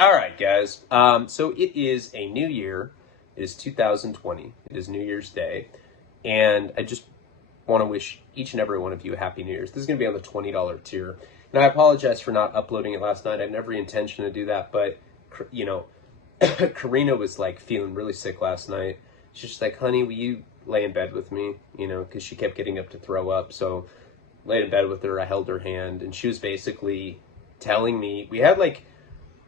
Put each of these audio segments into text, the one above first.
All right, guys. So it is a new year. It is 2020. It is New Year's Day. And I just want to wish each and every one of you a Happy New Year's. This is going to be on the $20 tier. And I apologize for not uploading it last night. I had every intention to do that. But, you know, Karina was like feeling really sick last night. She's just like, honey, will you lay in bed with me? You know, because she kept getting up to throw up. So laid in bed with her. I held her hand. And she was basically telling me, we had like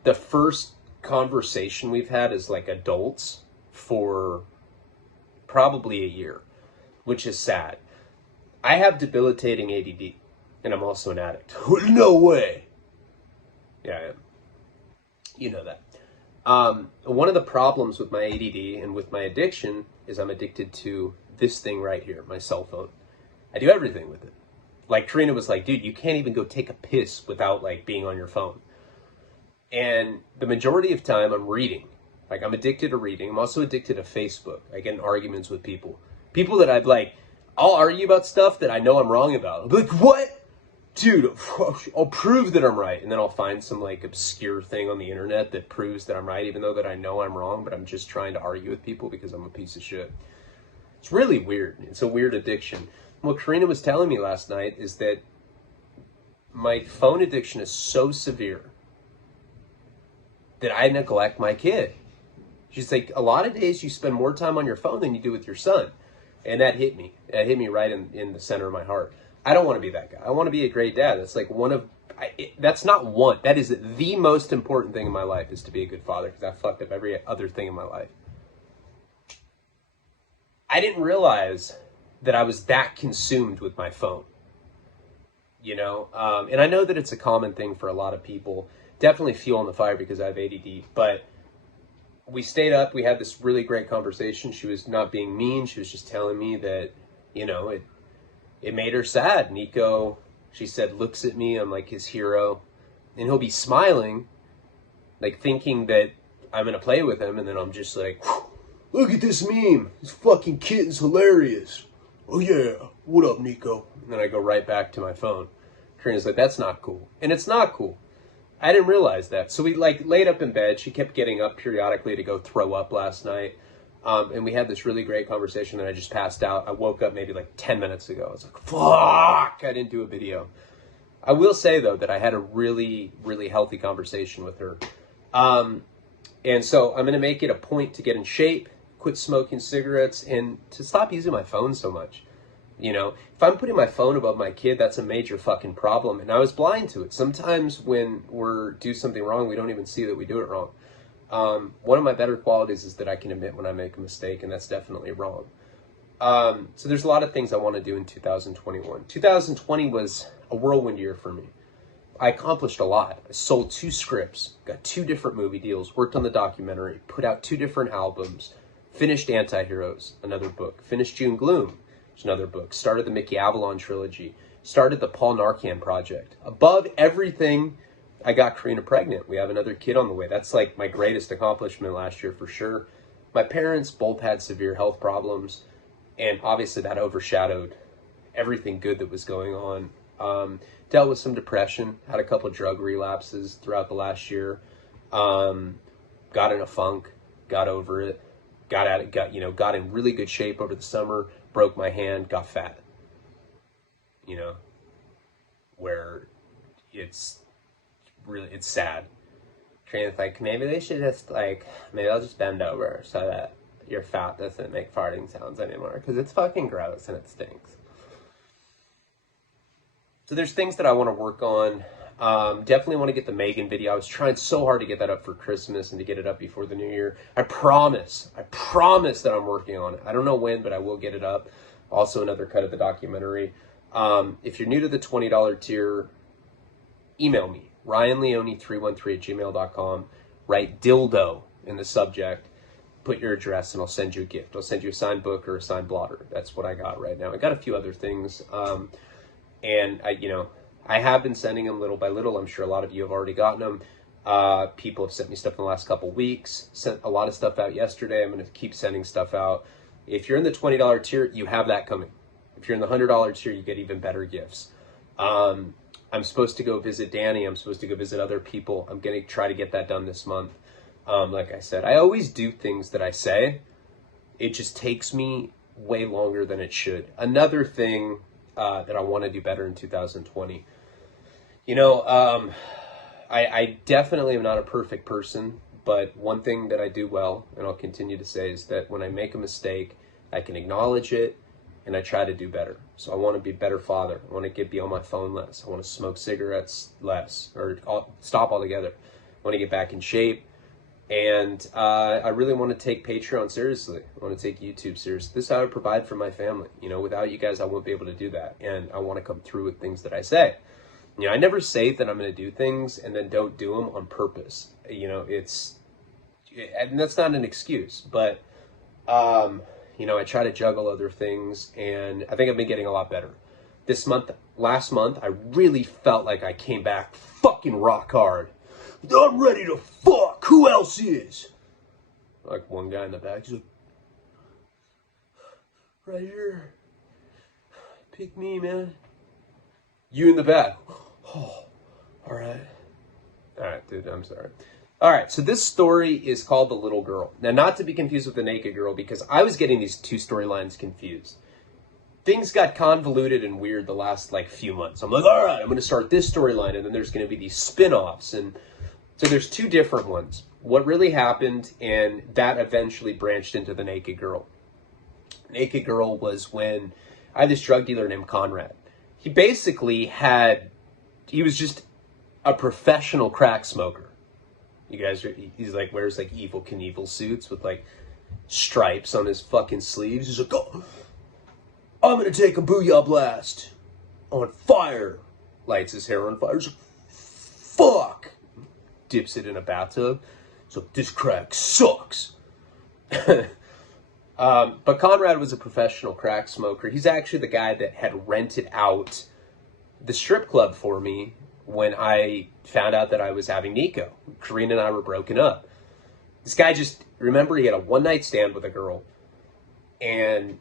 the first conversation we've had as like adults for probably a year, which is sad. I have debilitating ADD, and I'm also an addict. No way. Yeah, I am. You know that. One of the problems with my ADD and with my addiction is I'm addicted to this thing right here, my cell phone. I do everything with it. Like Karina was like, dude, you can't even go take a piss without like being on your phone. And the majority of time I'm reading. Like I'm addicted to reading. I'm also addicted to Facebook. I get in arguments with people. People that I'd like, I'll argue about stuff that I know I'm wrong about. I'll be like, what? Dude, I'll prove that I'm right. And then I'll find some like obscure thing on the internet that proves that I'm right, even though that I know I'm wrong, but I'm just trying to argue with people because I'm a piece of shit. It's really weird. It's a weird addiction. What Karina was telling me last night is that my phone addiction is so severe that I neglect my kid. She's like, a lot of days you spend more time on your phone than you do with your son. And that hit me. That hit me right in the center of my heart. I don't want to be that guy. I want to be a great dad. That's like that's not one. That is the most important thing in my life, is to be a good father, because I fucked up every other thing in my life. I didn't realize that I was that consumed with my phone. You know? And I know that it's a common thing for a lot of people. Definitely fuel on the fire because I have ADD, but we stayed up. We had this really great conversation. She was not being mean. She was just telling me that, you know, it made her sad. Nico, she said, looks at me. I'm like his hero. And he'll be smiling, like thinking that I'm going to play with him. And then I'm just like, look at this meme. This fucking kitten's hilarious. Oh yeah. What up, Nico? And then I go right back to my phone. Karina's like, that's not cool. And it's not cool. I didn't realize that. So we like laid up in bed. She kept getting up periodically to go throw up last night. And we had this really great conversation, and I just passed out. I woke up maybe like 10 minutes ago. I was like, fuck, I didn't do a video. I will say, though, that I had a really, really healthy conversation with her. And so I'm going to make it a point to get in shape, quit smoking cigarettes, and to stop using my phone so much. You know, if I'm putting my phone above my kid, that's a major fucking problem. And I was blind to it. Sometimes when we do something wrong, we don't even see that we do it wrong. One of my better qualities is that I can admit when I make a mistake, and that's definitely wrong. So there's a lot of things I want to do in 2021. 2020 was a whirlwind year for me. I accomplished a lot. I sold 2 scripts, got 2 different movie deals, worked on the documentary, put out 2 different albums, finished Anti-Heroes, another book, finished June Gloom, another book, started the Mickey Avalon trilogy, started the Paul Narcan project. Above everything, I got Karina pregnant. We have another kid on the way. That's like my greatest accomplishment last year for sure. My parents both had severe health problems, and obviously that overshadowed everything good that was going on. Dealt with some depression, had a couple drug relapses throughout the last year. Got in a funk, got over it, got in really good shape over the summer. Broke my hand, got fat. You know, where it's sad. Trina's like, maybe they should just maybe I'll just bend over so that your fat doesn't make farting sounds anymore, because it's fucking gross and it stinks. So there's things that I want to work on. Definitely want to get the Megan video. I was trying so hard to get that up for Christmas and to get it up before the new year. I promise that I'm working on it. I don't know when, but I will get it up. Also another cut of the documentary. If you're new to the $20 tier, email me, ryanleone313@gmail.com. Write dildo in the subject. Put your address and I'll send you a gift. I'll send you a signed book or a signed blotter. That's what I got right now. I got a few other things. And I have been sending them little by little. I'm sure a lot of you have already gotten them. People have sent me stuff in the last couple weeks. Sent a lot of stuff out yesterday. I'm going to keep sending stuff out. If you're in the $20 tier, you have that coming. If you're in the $100 tier, you get even better gifts. I'm supposed to go visit Danny. I'm supposed to go visit other people. I'm going to try to get that done this month. Like I said, I always do things that I say. It just takes me way longer than it should. Another thing that I want to do better in 2020. I definitely am not a perfect person, but one thing that I do well, and I'll continue to say, is that when I make a mistake, I can acknowledge it, and I try to do better. So I want to be a better father. I want to be on my phone less. I want to smoke cigarettes less, or stop altogether. I want to get back in shape. And I really want to take Patreon seriously. I want to take YouTube seriously. This is how I provide for my family. Without you guys, I won't be able to do that. And I want to come through with things that I say. I never say that I'm going to do things and then don't do them on purpose. And that's not an excuse. But, I try to juggle other things. And I think I've been getting a lot better. Last month, I really felt like I came back fucking rock hard. I'm ready to fuck. Who else is? Like one guy in the back, he's like, right here. Pick me, man. You in the back. Oh, all right. All right, dude, I'm sorry. All right, so this story is called The Little Girl. Now, not to be confused with The Naked Girl, because I was getting these two storylines confused. Things got convoluted and weird the last, few months. I'm like, all right, I'm going to start this storyline, and then there's going to be these spin-offs, and so there's two different ones. What really happened, and that eventually branched into The Naked Girl. Naked Girl was when I had this drug dealer named Conrad. He was just a professional crack smoker. He's wears Evel Knievel suits with stripes on his fucking sleeves. He's like, oh, I'm going to take a booyah blast on fire. Lights his hair on fire. He's like, fuck. Dips it in a bathtub. So this crack sucks. But Conrad was a professional crack smoker. He's actually the guy that had rented out the strip club for me when I found out that I was having Nico. Karina and I were broken up. This guy remember he had a one-night stand with a girl, and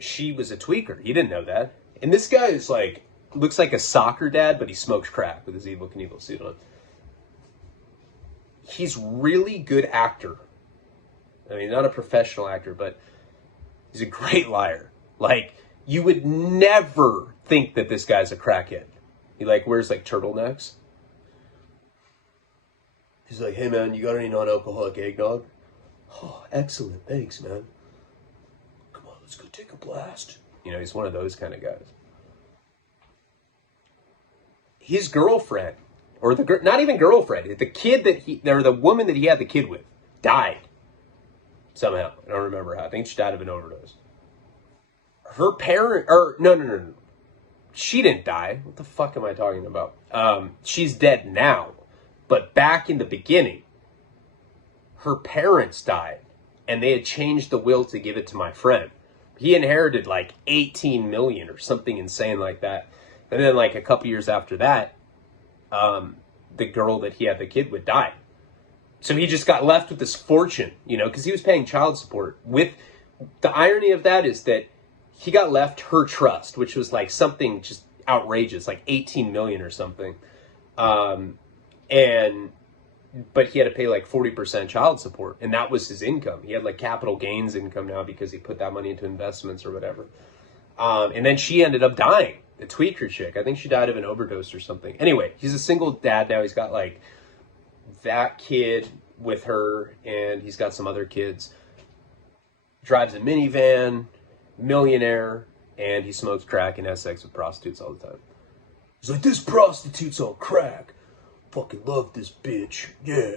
she was a tweaker. He didn't know that. And this guy is looks like a soccer dad, but he smokes crack with his Evel Knievel suit on. He's really good actor. I mean, not a professional actor, but he's a great liar. You would never think that this guy's a crackhead. He wears turtlenecks. He's like, hey man, you got any non-alcoholic eggnog? Oh, excellent, thanks man. Come on, let's go take a blast. He's one of those kind of guys. His girlfriend, or not even girlfriend, the woman that he had the kid with, died. Somehow. I don't remember how. I think she died of an overdose. Her parent, no. She didn't die. What the fuck am I talking about? She's dead now. But back in the beginning, her parents died. And they had changed the will to give it to my friend. He inherited 18 million or something insane like that. And then a couple years after that, the girl that he had the kid with died. So he just got left with this fortune, because he was paying child support. With the irony of that is that he got left her trust, which was something just outrageous, 18 million or something. But he had to pay 40% child support, and that was his income. He had capital gains income now because he put that money into investments or whatever. And then she ended up dying, the tweaker chick. I think she died of an overdose or something. Anyway, he's a single dad now. He's got that kid with her, and he's got some other kids. Drives a minivan, millionaire, and he smokes crack and has sex with prostitutes all the time. He's like, this prostitute's on crack. Fucking love this bitch. Yeah.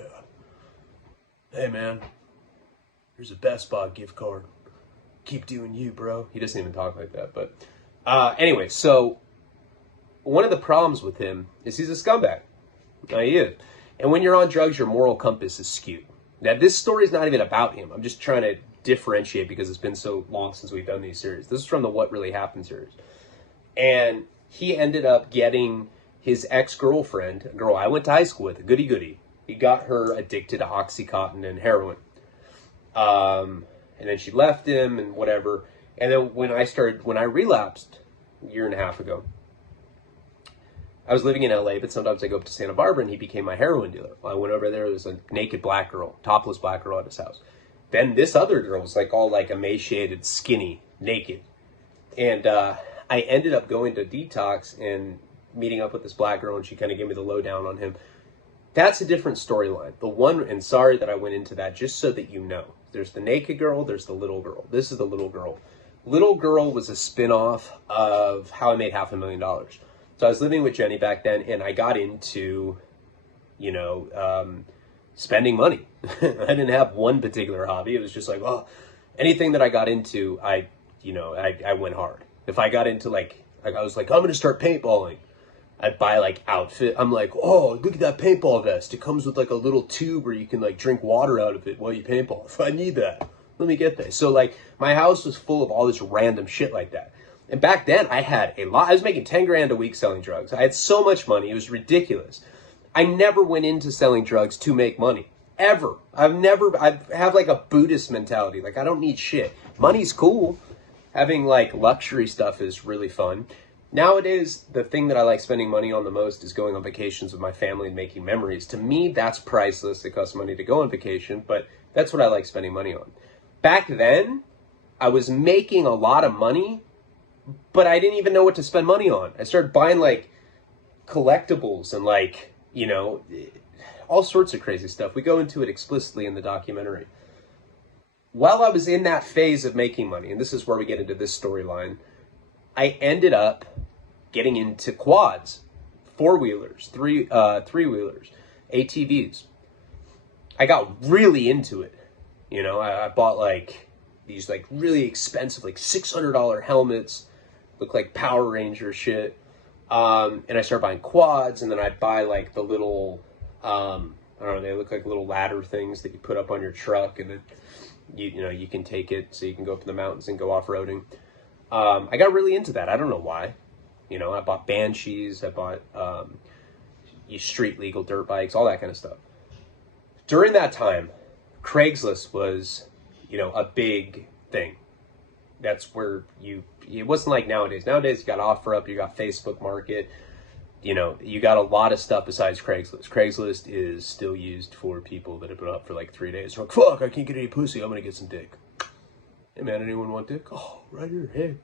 Hey man, here's a Best Buy gift card. Keep doing you, bro. He doesn't even talk like that, but anyway, so one of the problems with him is he's a scumbag. Now he is. And when you're on drugs, your moral compass is skewed. Now, this story is not even about him. I'm just trying to differentiate because it's been so long since we've done these series. This is from the What Really Happened series. And he ended up getting his ex-girlfriend, a girl I went to high school with, a goody-goody. He got her addicted to Oxycontin and heroin. And then she left him and whatever. And then when I relapsed a year and a half ago, I was living in LA, but sometimes I go up to Santa Barbara, and he became my heroin dealer. I went over there was a naked black girl, topless black girl at his house. Then this other girl was like all like emaciated, skinny, naked. And I ended up going to detox and meeting up with this black girl, and she kind of gave me the lowdown on him. That's a different storyline. The one, and sorry that I went into that, just so that you know. There's the naked girl, there's the little girl. This is the little girl. Little Girl was a spin-off of How I Made $500,000. So I was living with Jenny back then, and I got into, spending money. I didn't have one particular hobby. It was just like, oh, anything that I got into, I went hard. If I got into I was like, I'm going to start paintballing. I'd buy like outfit. I'm like, oh, look at that paintball vest. It comes with like a little tube where you can like drink water out of it while you paintball. If I need that, let me get this. So like my house was full of all this random shit like that. And back then I had a lot. I was making 10 grand a week selling drugs. I had so much money. It was ridiculous. I never went into selling drugs to make money. Ever. I have like a Buddhist mentality. Like I don't need shit. Money's cool. Having like luxury stuff is really fun. Nowadays, the thing that I like spending money on the most is going on vacations with my family and making memories. To me, that's priceless. It costs money to go on vacation, but that's what I like spending money on. Back then, I was making a lot of money, but I didn't even know what to spend money on. I started buying like collectibles and like, all sorts of crazy stuff. We go into it explicitly in the documentary. While I was in that phase of making money, and this is where we get into this storyline, I ended up getting into quads, four-wheelers, three-wheelers, ATVs. I got really into it. I bought like these like really expensive, like $600 helmets, look like Power Ranger shit. And I started buying quads, and then I'd buy like the little, I don't know, they look like little ladder things that you put up on your truck, and then you can take it so you can go up in the mountains and go off-roading. I got really into that. I don't know why. I bought Banshees, I bought street legal dirt bikes, all that kind of stuff. During that time, Craigslist was, a big thing. That's where it wasn't like nowadays. Nowadays, you got OfferUp, you got Facebook Market, you got a lot of stuff besides Craigslist. Craigslist is still used for people that have been up for like 3 days. They're like, fuck, I can't get any pussy, I'm gonna get some dick. Hey man, anyone want dick? Oh, right here, hey.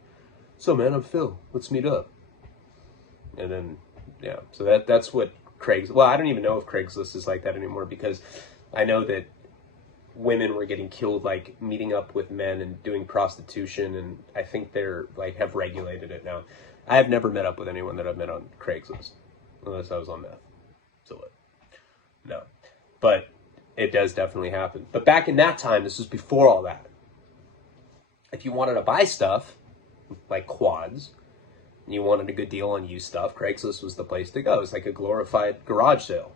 So man, I'm Phil, let's meet up. And then, yeah, so that's what Craigslist, well, I don't even know if Craigslist is like that anymore, because I know that women were getting killed, like meeting up with men and doing prostitution, and I think they're like have regulated it now. I have never met up with anyone that I've met on Craigslist, unless I was on meth. So what? No. But it does definitely happen. But back in that time, this was before all that. If you wanted to buy stuff, like quads, and you wanted a good deal on used stuff, Craigslist was the place to go. It's like a glorified garage sale.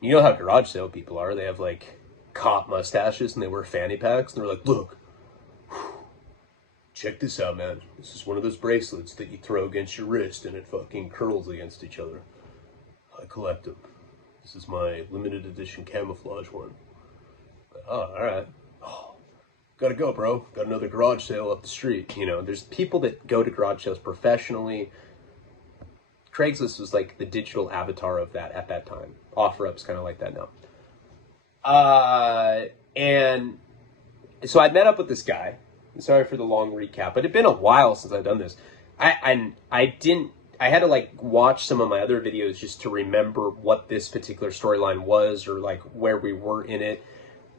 You know how garage sale people are. They have like cop mustaches and they wear fanny packs, and they're like, look, check this out, man. This is one of those bracelets that you throw against your wrist and it fucking curls against each other. I collect them. This is my limited edition camouflage one. Oh, all right. Oh, gotta go, bro. Got another garage sale up the street. There's people that go to garage sales professionally. Craigslist was like the digital avatar of that at that time. OfferUp's kind of like that now. And so I met up with this guy. Sorry for the long recap, but it'd been a while since I've done this. I had to like watch some of my other videos just to remember what this particular storyline was, or like where we were in it.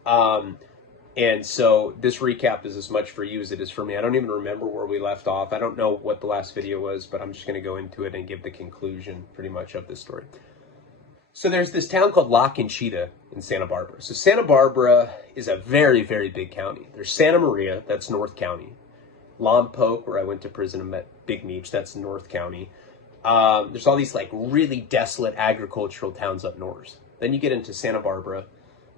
And so this recap is as much for you as it is for me. I don't even remember where we left off. I don't know what the last video was, but I'm just going to go into it and give the conclusion pretty much of this story. So there's this town called La Conchita in Santa Barbara. So Santa Barbara is a very, very big county. There's Santa Maria, that's North County. Lompoc, where I went to prison and met Big Meech, that's North County. There's all these like really desolate agricultural towns up north. Then you get into Santa Barbara.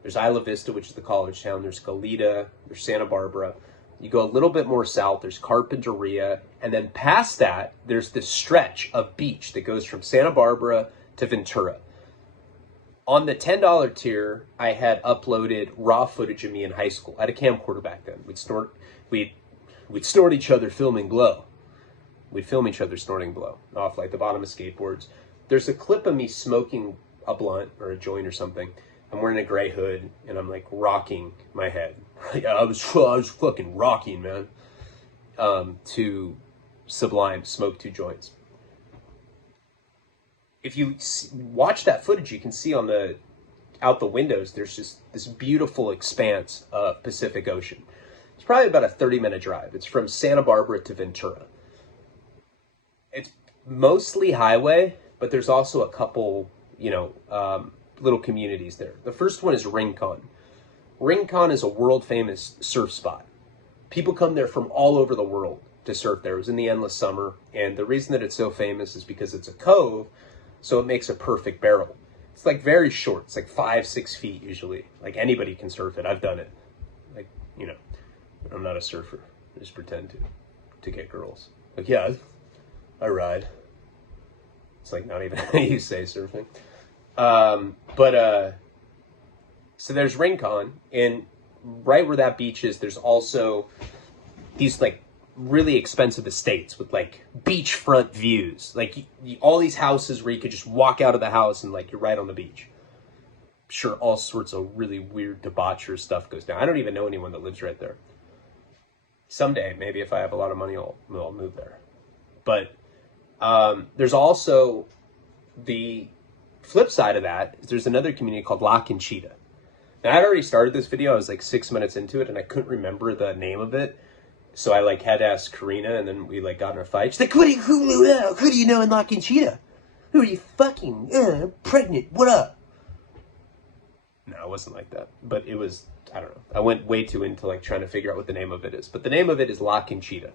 There's Isla Vista, which is the college town. There's Goleta. There's Santa Barbara. You go a little bit more south, there's Carpinteria. And then past that, there's this stretch of beach that goes from Santa Barbara to Ventura. On the $10 tier, I had uploaded raw footage of me in high school. I had a camcorder back then. We'd snort each other filming blow. We'd film each other snorting blow off like the bottom of skateboards. there's a clip of me smoking a blunt or a joint or something. I'm wearing a gray hood and I'm like rocking my head. I was fucking rocking, man. To Sublime, Smoke Two Joints. If you watch that footage, you can see out the windows, there's just this beautiful expanse of Pacific Ocean. It's probably about a 30-minute drive. It's from Santa Barbara to Ventura. It's mostly highway, but there's also a couple, little communities there. The first one is Rincon. Rincon is a world-famous surf spot. People come there from all over the world to surf there. It was in the endless summer, and the reason that it's so famous is because it's a cove, so it makes a perfect barrel. It's like very short. It's like 5-6 feet usually. Like anybody can surf it. I've done it. Like, I'm not a surfer. I just pretend to get girls. Like, yeah, I ride. It's like not even how you say surfing. So there's Rincon, and right where that beach is, there's also these like really expensive estates with like beachfront views, like all these houses where you could just walk out of the house and like you're right on the beach. Sure, all sorts of really weird debaucherous stuff goes down. I don't even know anyone that lives right there. Someday, maybe if I have a lot of money, I'll move there. But there's also the flip side of that. There's another community called La Conchita. Now, I'd already started this video. I was like 6 minutes into it, and I couldn't remember the name of it. So I like had to ask Karina, and then we like got in a fight. She's like, who do you know in La Conchita? Who are you fucking? Pregnant, what up? No, it wasn't like that. But it was, I don't know. I went way too into like trying to figure out what the name of it is. But the name of it is La Conchita.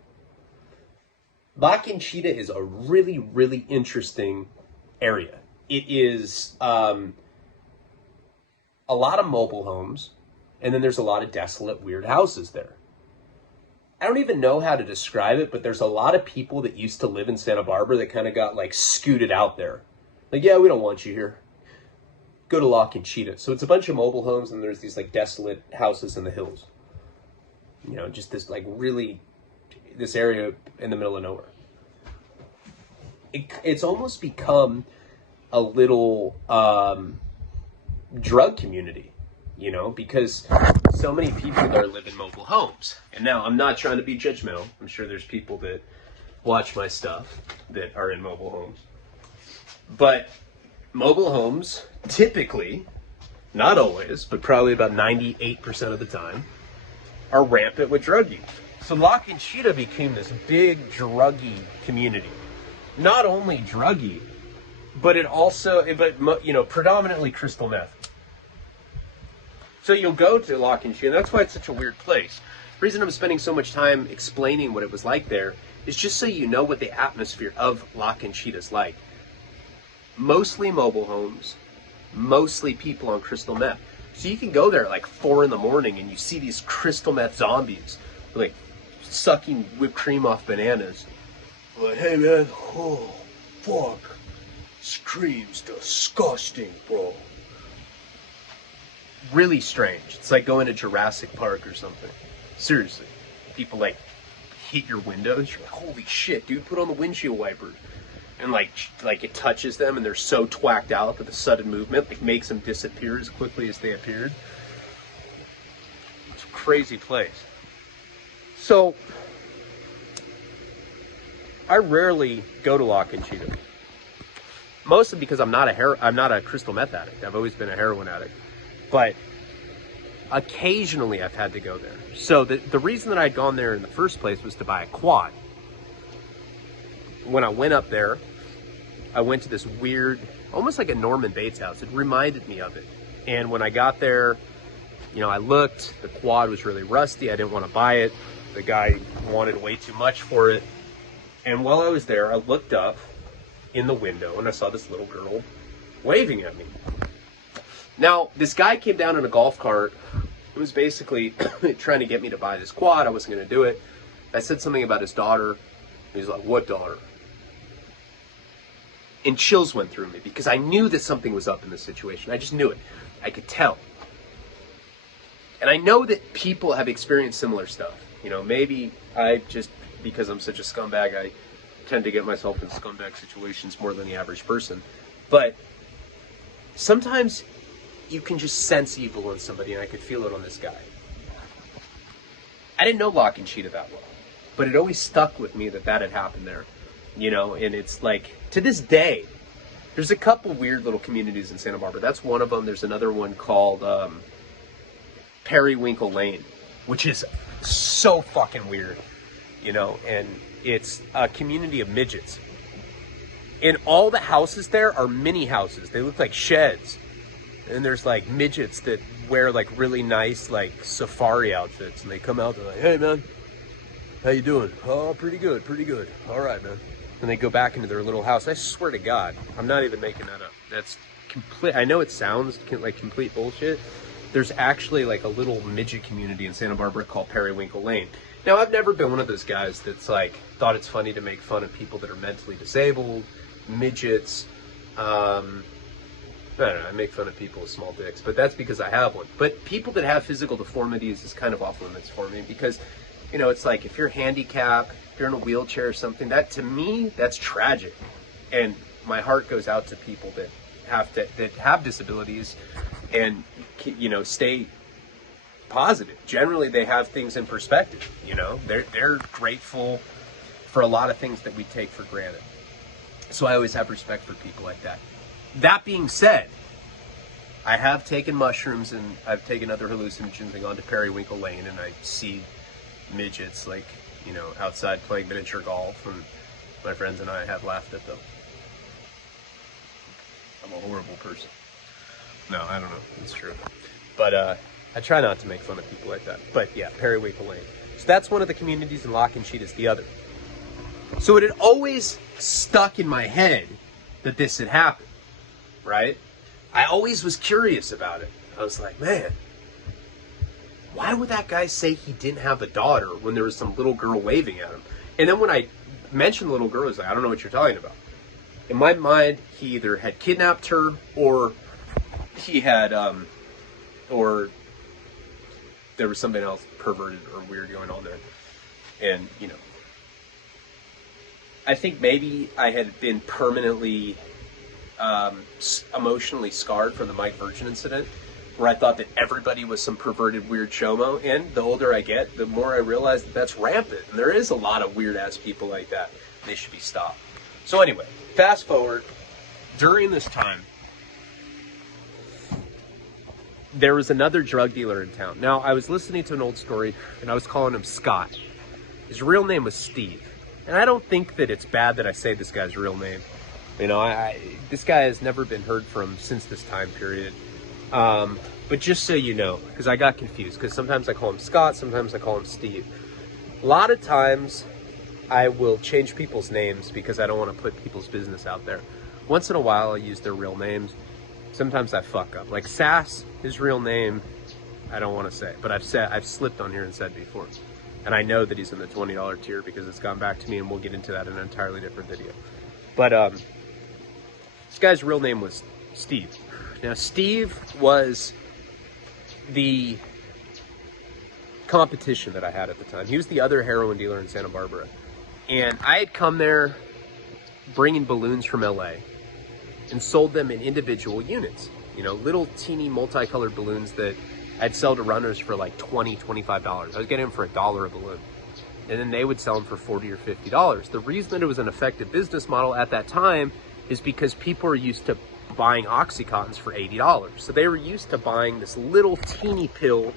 La Conchita is a really, really interesting area. It is a lot of mobile homes, and then there's a lot of desolate, weird houses there. I don't even know how to describe it, but there's a lot of people that used to live in Santa Barbara that kind of got like scooted out there. Like, yeah, we don't want you here. Go to La Conchita. So it's a bunch of mobile homes, and there's these like desolate houses in the hills. Just this like really, this area in the middle of nowhere. It's almost become a little drug community, because so many people there live in mobile homes. And now I'm not trying to be judgmental. I'm sure there's people that watch my stuff that are in mobile homes. But mobile homes typically, not always, but probably about 98% of the time, are rampant with drug use. So La Conchita became this big druggy community. Not only druggy, but predominantly crystal meth. So you'll go to La Conchita, and that's why it's such a weird place. The reason I'm spending so much time explaining what it was like there is just so you know what the atmosphere of La Conchita is like. Mostly mobile homes, mostly people on crystal meth. So you can go there at like 4 a.m. and you see these crystal meth zombies like sucking whipped cream off bananas. Like, hey man, oh, fuck. This cream's disgusting, bro. Really strange. It's like going to Jurassic Park or something. Seriously. People like hit your windows. You're like, holy shit, dude, put on the windshield wipers. And like it touches them, and they're so twacked out that the sudden movement like makes them disappear as quickly as they appeared. It's a crazy place. So I rarely go to La Conchita, mostly because I'm not a crystal meth addict. I've always been a heroin addict, but occasionally I've had to go there. So the reason that I'd gone there in the first place was to buy a quad. When I went up there, I went to this weird, almost like a Norman Bates house. It reminded me of it. And when I got there, I looked, the quad was really rusty. I didn't want to buy it. The guy wanted way too much for it. And while I was there, I looked up in the window and I saw this little girl waving at me. Now, this guy came down in a golf cart. It was basically trying to get me to buy this quad. I wasn't going to do it. I said something about his daughter. He's like, what daughter? And chills went through me because I knew that something was up in this situation. I just knew it. I could tell. And I know that people have experienced similar stuff. Maybe I just, because I'm such a scumbag, I tend to get myself in scumbag situations more than the average person. But sometimes you can just sense evil in somebody, and I could feel it on this guy. I didn't know Lock and Cheetah that well, but it always stuck with me that had happened there, you know. And it's like, to this day, there's a couple weird little communities in Santa Barbara. That's one of them. There's another one called Periwinkle Lane, which is so fucking weird, you know. And it's a community of midgets, and all the houses there are mini houses. They look like sheds, and there's like midgets that wear like really nice like safari outfits, and they come out, they're like, "Hey man, how you doing?" "Oh, pretty good. All right, man." And they go back into their little house. I swear to God, I'm not even making that up. That's complete. I know it sounds like complete bullshit. There's actually like a little midget community in Santa Barbara called Periwinkle Lane. Now, I've never been one of those guys that's like thought it's funny to make fun of people that are mentally disabled, midgets. I don't know, I make fun of people with small dicks, but that's because I have one. But people that have physical deformities is kind of off limits for me, because, you know, it's like if you're handicapped, if you're in a wheelchair or something, that to me, that's tragic. And my heart goes out to people that have disabilities and, you know, stay positive. Generally, they have things in perspective, you know. They're grateful for a lot of things that we take for granted. So I always have respect for people like that. That being said, I have taken mushrooms and I've taken other hallucinogens and gone to Periwinkle Lane, and I see midgets, like, you know, outside playing miniature golf, and my friends and I have laughed at them. I'm a horrible person. No, I don't know. It's true. But I try not to make fun of people like that. But yeah, Periwinkle Lane. So that's one of the communities, and Lock and Cheetah is the other. So it had always stuck in my head that this had happened. Right? I always was curious about it. I was like, man, why would that guy say he didn't have a daughter when there was some little girl waving at him? And then when I mentioned the little girl, I was like, I don't know what you're talking about. In my mind, he either had kidnapped her, or he had, or there was something else perverted or weird going on there. And, you know, I think maybe I had been permanently emotionally scarred from the Mike Virgin incident, where I thought that everybody was some perverted weird chomo. And the older I get, the more I realize that that's rampant, and there is a lot of weird ass people like that. They should be stopped. So anyway, fast forward, during this time, there was another drug dealer in town. Now, I was listening to an old story, and I was calling him Scott. His real name was Steve, and I don't think that it's bad that I say this guy's real name. You know, this guy has never been heard from since this time period. But just so you know, because I got confused, because sometimes I call him Scott, sometimes I call him Steve. A lot of times I will change people's names because I don't want to put people's business out there. Once in a while I use their real names. Sometimes I fuck up. Like Sass, his real name, I don't want to say, but I've slipped on here and said before. And I know that he's in the $20 tier because it's gone back to me, and we'll get into that in an entirely different video. But this guy's real name was Steve. Now, Steve was the competition that I had at the time. He was the other heroin dealer in Santa Barbara. And I had come there bringing balloons from LA and sold them in individual units. You know, little teeny multicolored balloons that I'd sell to runners for like $20, $25. I was getting them for $1 a balloon. And then they would sell them for $40 or $50. The reason that it was an effective business model at that time is because people are used to buying Oxycontins for $80. So they were used to buying this little teeny pill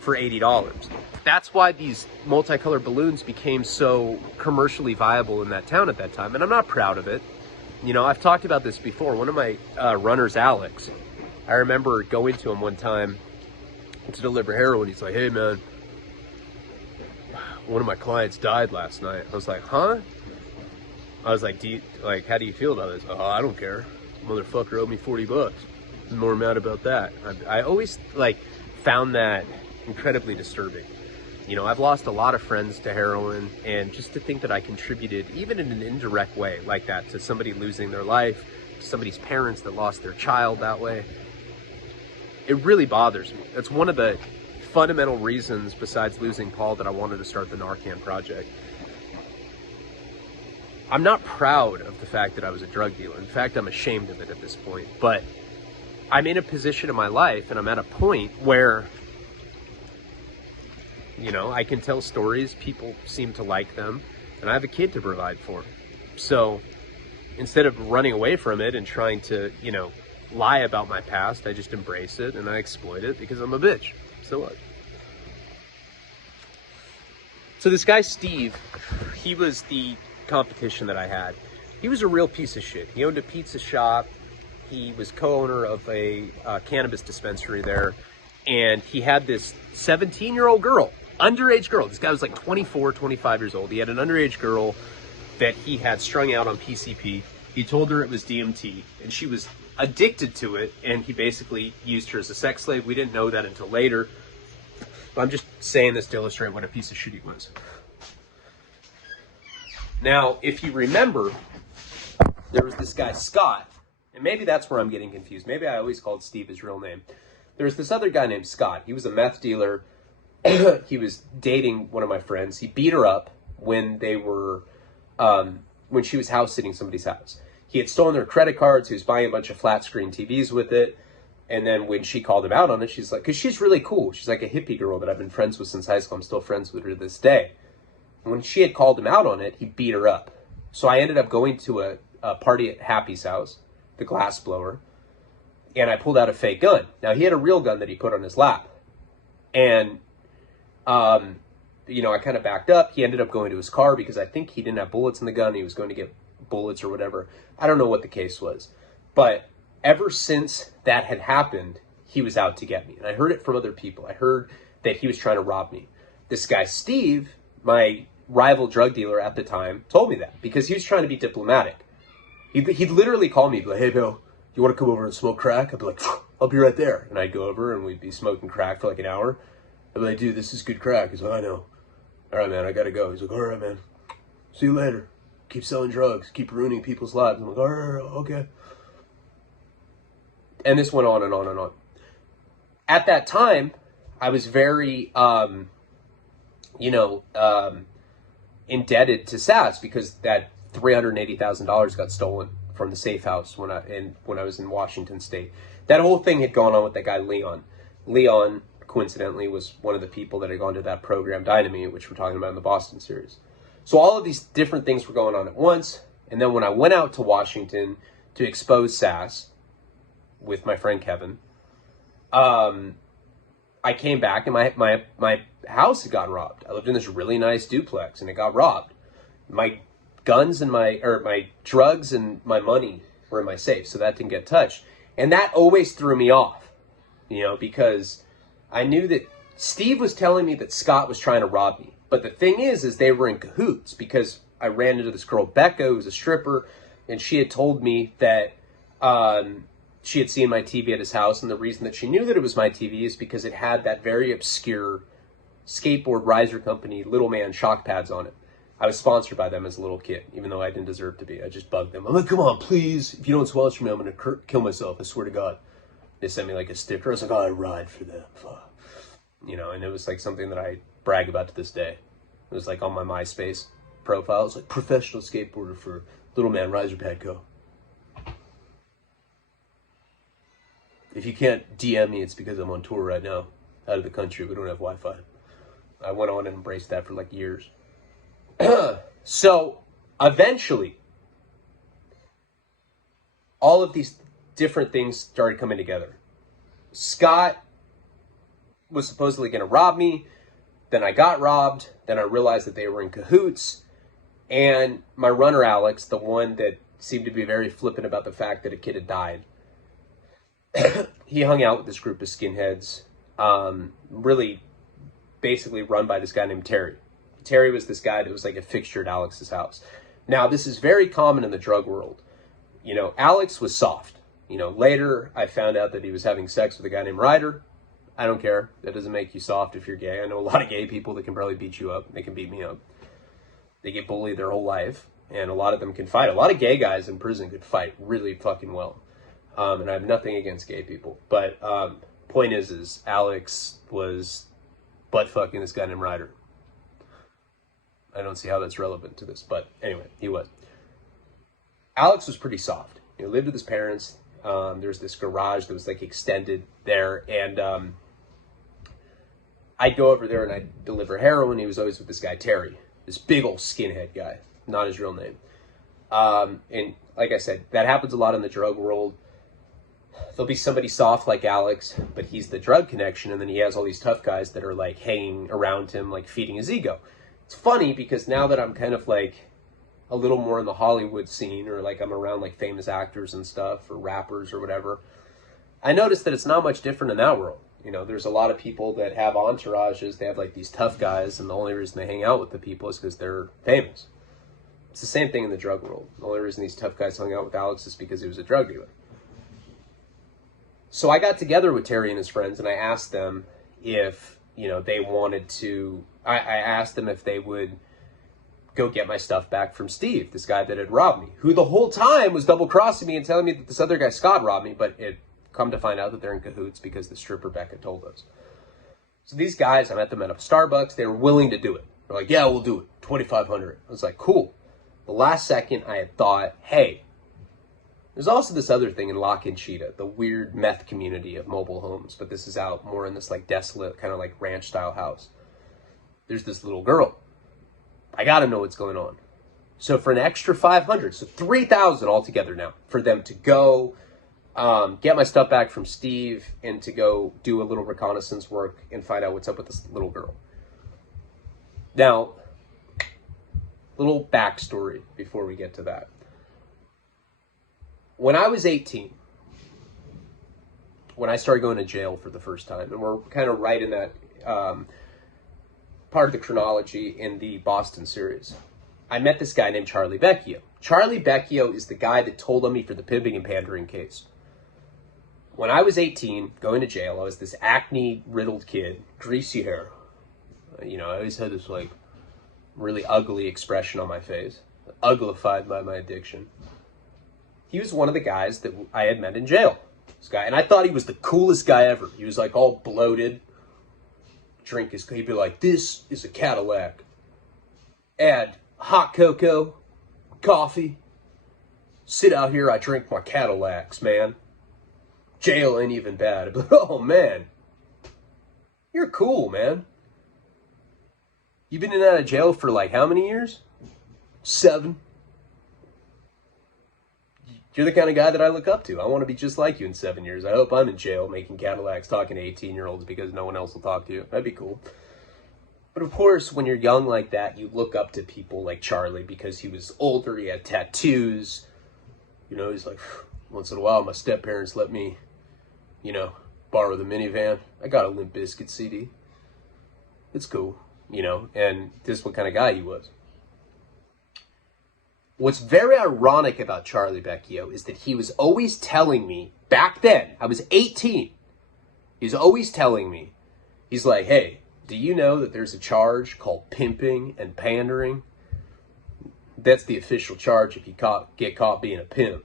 for $80. That's why these multicolored balloons became so commercially viable in that town at that time. And I'm not proud of it. You know, I've talked about this before. One of my runners, Alex, I remember going to him one time to deliver heroin. He's like, hey man, one of my clients died last night. I was like, huh? I was like, how do you feel about this? Oh, I don't care. Motherfucker owed me $40. I'm more mad about that. I always found that incredibly disturbing. You know, I've lost a lot of friends to heroin, and just to think that I contributed, even in an indirect way like that, to somebody losing their life, to somebody's parents that lost their child that way, it really bothers me. That's one of the fundamental reasons, besides losing Paul, that I wanted to start the Narcan Project. I'm not proud of the fact that I was a drug dealer. In fact, I'm ashamed of it at this point. But I'm in a position in my life, and I'm at a point where, you know, I can tell stories, people seem to like them, and I have a kid to provide for. So instead of running away from it and trying to, you know, lie about my past, I just embrace it and I exploit it because I'm a bitch. So what? So this guy, Steve, he was the competition that I had. He was a real piece of shit. He owned a pizza shop. He was co-owner of a cannabis dispensary there. And he had this 17-year-old girl, underage girl. This guy was like 24, 25 years old. He had an underage girl that he had strung out on PCP. He told her it was DMT, and she was addicted to it, and he basically used her as a sex slave. We didn't know that until later. But I'm just saying this to illustrate what a piece of shit he was. Now, if you remember, there was this guy, Scott, and maybe that's where I'm getting confused. Maybe I always called Steve his real name. There was this other guy named Scott. He was a meth dealer. He was dating one of my friends. He beat her up when they were, when she was house sitting somebody's house. He had stolen their credit cards. He was buying a bunch of flat screen TVs with it. And then when she called him out on it, she's like, because she's really cool. She's like a hippie girl that I've been friends with since high school. I'm still friends with her to this day. When she had called him out on it, he beat her up. So I ended up going to a party at Happy's house, the glass blower, and I pulled out a fake gun. Now, he had a real gun that he put on his lap. And, you know, I kind of backed up. He ended up going to his car because I think he didn't have bullets in the gun. He was going to get bullets or whatever. I don't know what the case was. But ever since that had happened, he was out to get me. And I heard it from other people. I heard that he was trying to rob me. This guy, Steve, my rival drug dealer at the time, told me that because he was trying to be diplomatic. He'd literally call me, be like, hey, Bill, you want to come over and smoke crack? I'd be like, I'll be right there. And I'd go over and we'd be smoking crack for like an hour. I'd be like, dude, this is good crack. He's like, I know. All right, man, I got to go. He's like, all right, man. See you later. Keep selling drugs. Keep ruining people's lives. I'm like, all right, okay. And this went on and on and on. At that time, I was very, indebted to SAS because that $380,000 got stolen from the safe house when I was in Washington State. That whole thing had gone on with that guy, Leon. Leon, coincidentally, was one of the people that had gone to that program, Dynamite, which we're talking about in the Boston series. So all of these different things were going on at once. And then when I went out to Washington to expose SAS with my friend Kevin, I came back and my house had gotten robbed. I lived in this really nice duplex and it got robbed. My guns and my drugs and my money were in my safe, so that didn't get touched. And that always threw me off, you know, because I knew that Steve was telling me that Scott was trying to rob me. But the thing is they were in cahoots because I ran into this girl, Becca, who was a stripper, and she had told me that she had seen my TV at his house, and the reason that she knew that it was my TV is because it had that very obscure skateboard riser company, Little Man shock pads on it. I was sponsored by them as a little kid, even though I didn't deserve to be. I just bugged them. I'm like, come on, please. If you don't sponsor me, I'm going to kill myself. I swear to God. They sent me like a sticker. I was like, oh, I ride for them. You know, and it was like something that I brag about to this day. It was like on my MySpace profile. It was like professional skateboarder for Little Man Riser Pad Co. If you can't DM me, it's because I'm on tour right now, out of the country. We don't have Wi-Fi. I went on and embraced that for like years. So eventually, all of these different things started coming together. Scott was supposedly going to rob me. Then I got robbed. Then I realized that they were in cahoots. And my runner, Alex, the one that seemed to be very flippant about the fact that a kid had died, he hung out with this group of skinheads, really basically run by this guy named Terry. Terry was this guy that was like a fixture at Alex's house. Now, this is very common in the drug world. You know, Alex was soft. You know, later I found out that he was having sex with a guy named Ryder. I don't care. That doesn't make you soft if you're gay. I know a lot of gay people that can probably beat you up. They can beat me up. They get bullied their whole life, and a lot of them can fight. A lot of gay guys in prison could fight really fucking well. And I have nothing against gay people. But point is Alex was butt-fucking this guy named Ryder. I don't see how that's relevant to this, but anyway, he was. Alex was pretty soft. He lived with his parents. There's this garage that was like extended there, and I'd go over there and I'd deliver heroin. He was always with this guy Terry, this big old skinhead guy, not his real name. And like I said, that happens a lot in the drug world. There'll be somebody soft like Alex, but he's the drug connection, and then he has all these tough guys that are like hanging around him, like feeding his ego. It's funny because now that I'm kind of like a little more in the Hollywood scene, or like I'm around like famous actors and stuff, or rappers or whatever, I noticed that it's not much different in that world. You know, there's a lot of people that have entourages. They have like these tough guys, and the only reason they hang out with the people is because they're famous. It's the same thing in the drug world. The only reason these tough guys hung out with Alex is because he was a drug dealer. So I got together with Terry and his friends, and I asked them if, you know, they wanted to, I asked them if they would go get my stuff back from Steve, this guy that had robbed me, who the whole time was double-crossing me and telling me that this other guy, Scott, robbed me, but it come to find out that they're in cahoots because the stripper Becca told us. So these guys, I met them at a Starbucks. They were willing to do it. They're like, yeah, we'll do it. $2,500. I was like, cool. The last second, I had thought, hey, there's also this other thing in Lock and Cheetah, the weird meth community of mobile homes, but this is out more in this like desolate, kind of like ranch style house. There's this little girl. I got to know what's going on. So for an extra $500, so $3,000 altogether now, for them to go get my stuff back from Steve and to go do a little reconnaissance work and find out what's up with this little girl. Now, little backstory before we get to that. When I was 18, when I started going to jail for the first time, and we're kind of right in that part of the chronology in the Boston series, I met this guy named Charlie Becchio. Charlie Becchio is the guy that told on me for the pimping and pandering case. When I was 18, going to jail, I was this acne-riddled kid, greasy hair. You know, I always had this like really ugly expression on my face, uglified by my addiction. He was one of the guys that I had met in jail. This guy, and I thought he was the coolest guy ever. He was like all bloated. He'd be like, this is a Cadillac. Add hot cocoa, coffee. Sit out here, I drink my Cadillacs, man. Jail ain't even bad. I'd be like, oh man, you're cool, man. You've been in and out of jail for like how many years? 7. You're the kind of guy that I look up to. I want to be just like you in 7 years. I hope I'm in jail making Cadillacs, talking to 18-year-olds because no one else will talk to you. That'd be cool. But of course, when you're young like that, you look up to people like Charlie because he was older, he had tattoos. You know, he's like, once in a while, my step-parents let me, you know, borrow the minivan. I got a Limp Bizkit CD. It's cool, you know, and this is what kind of guy he was. What's very ironic about Charlie Becchio is that he was always telling me, back then, I was 18, he was always telling me, he's like, hey, do you know that there's a charge called pimping and pandering? That's the official charge if you get caught being a pimp.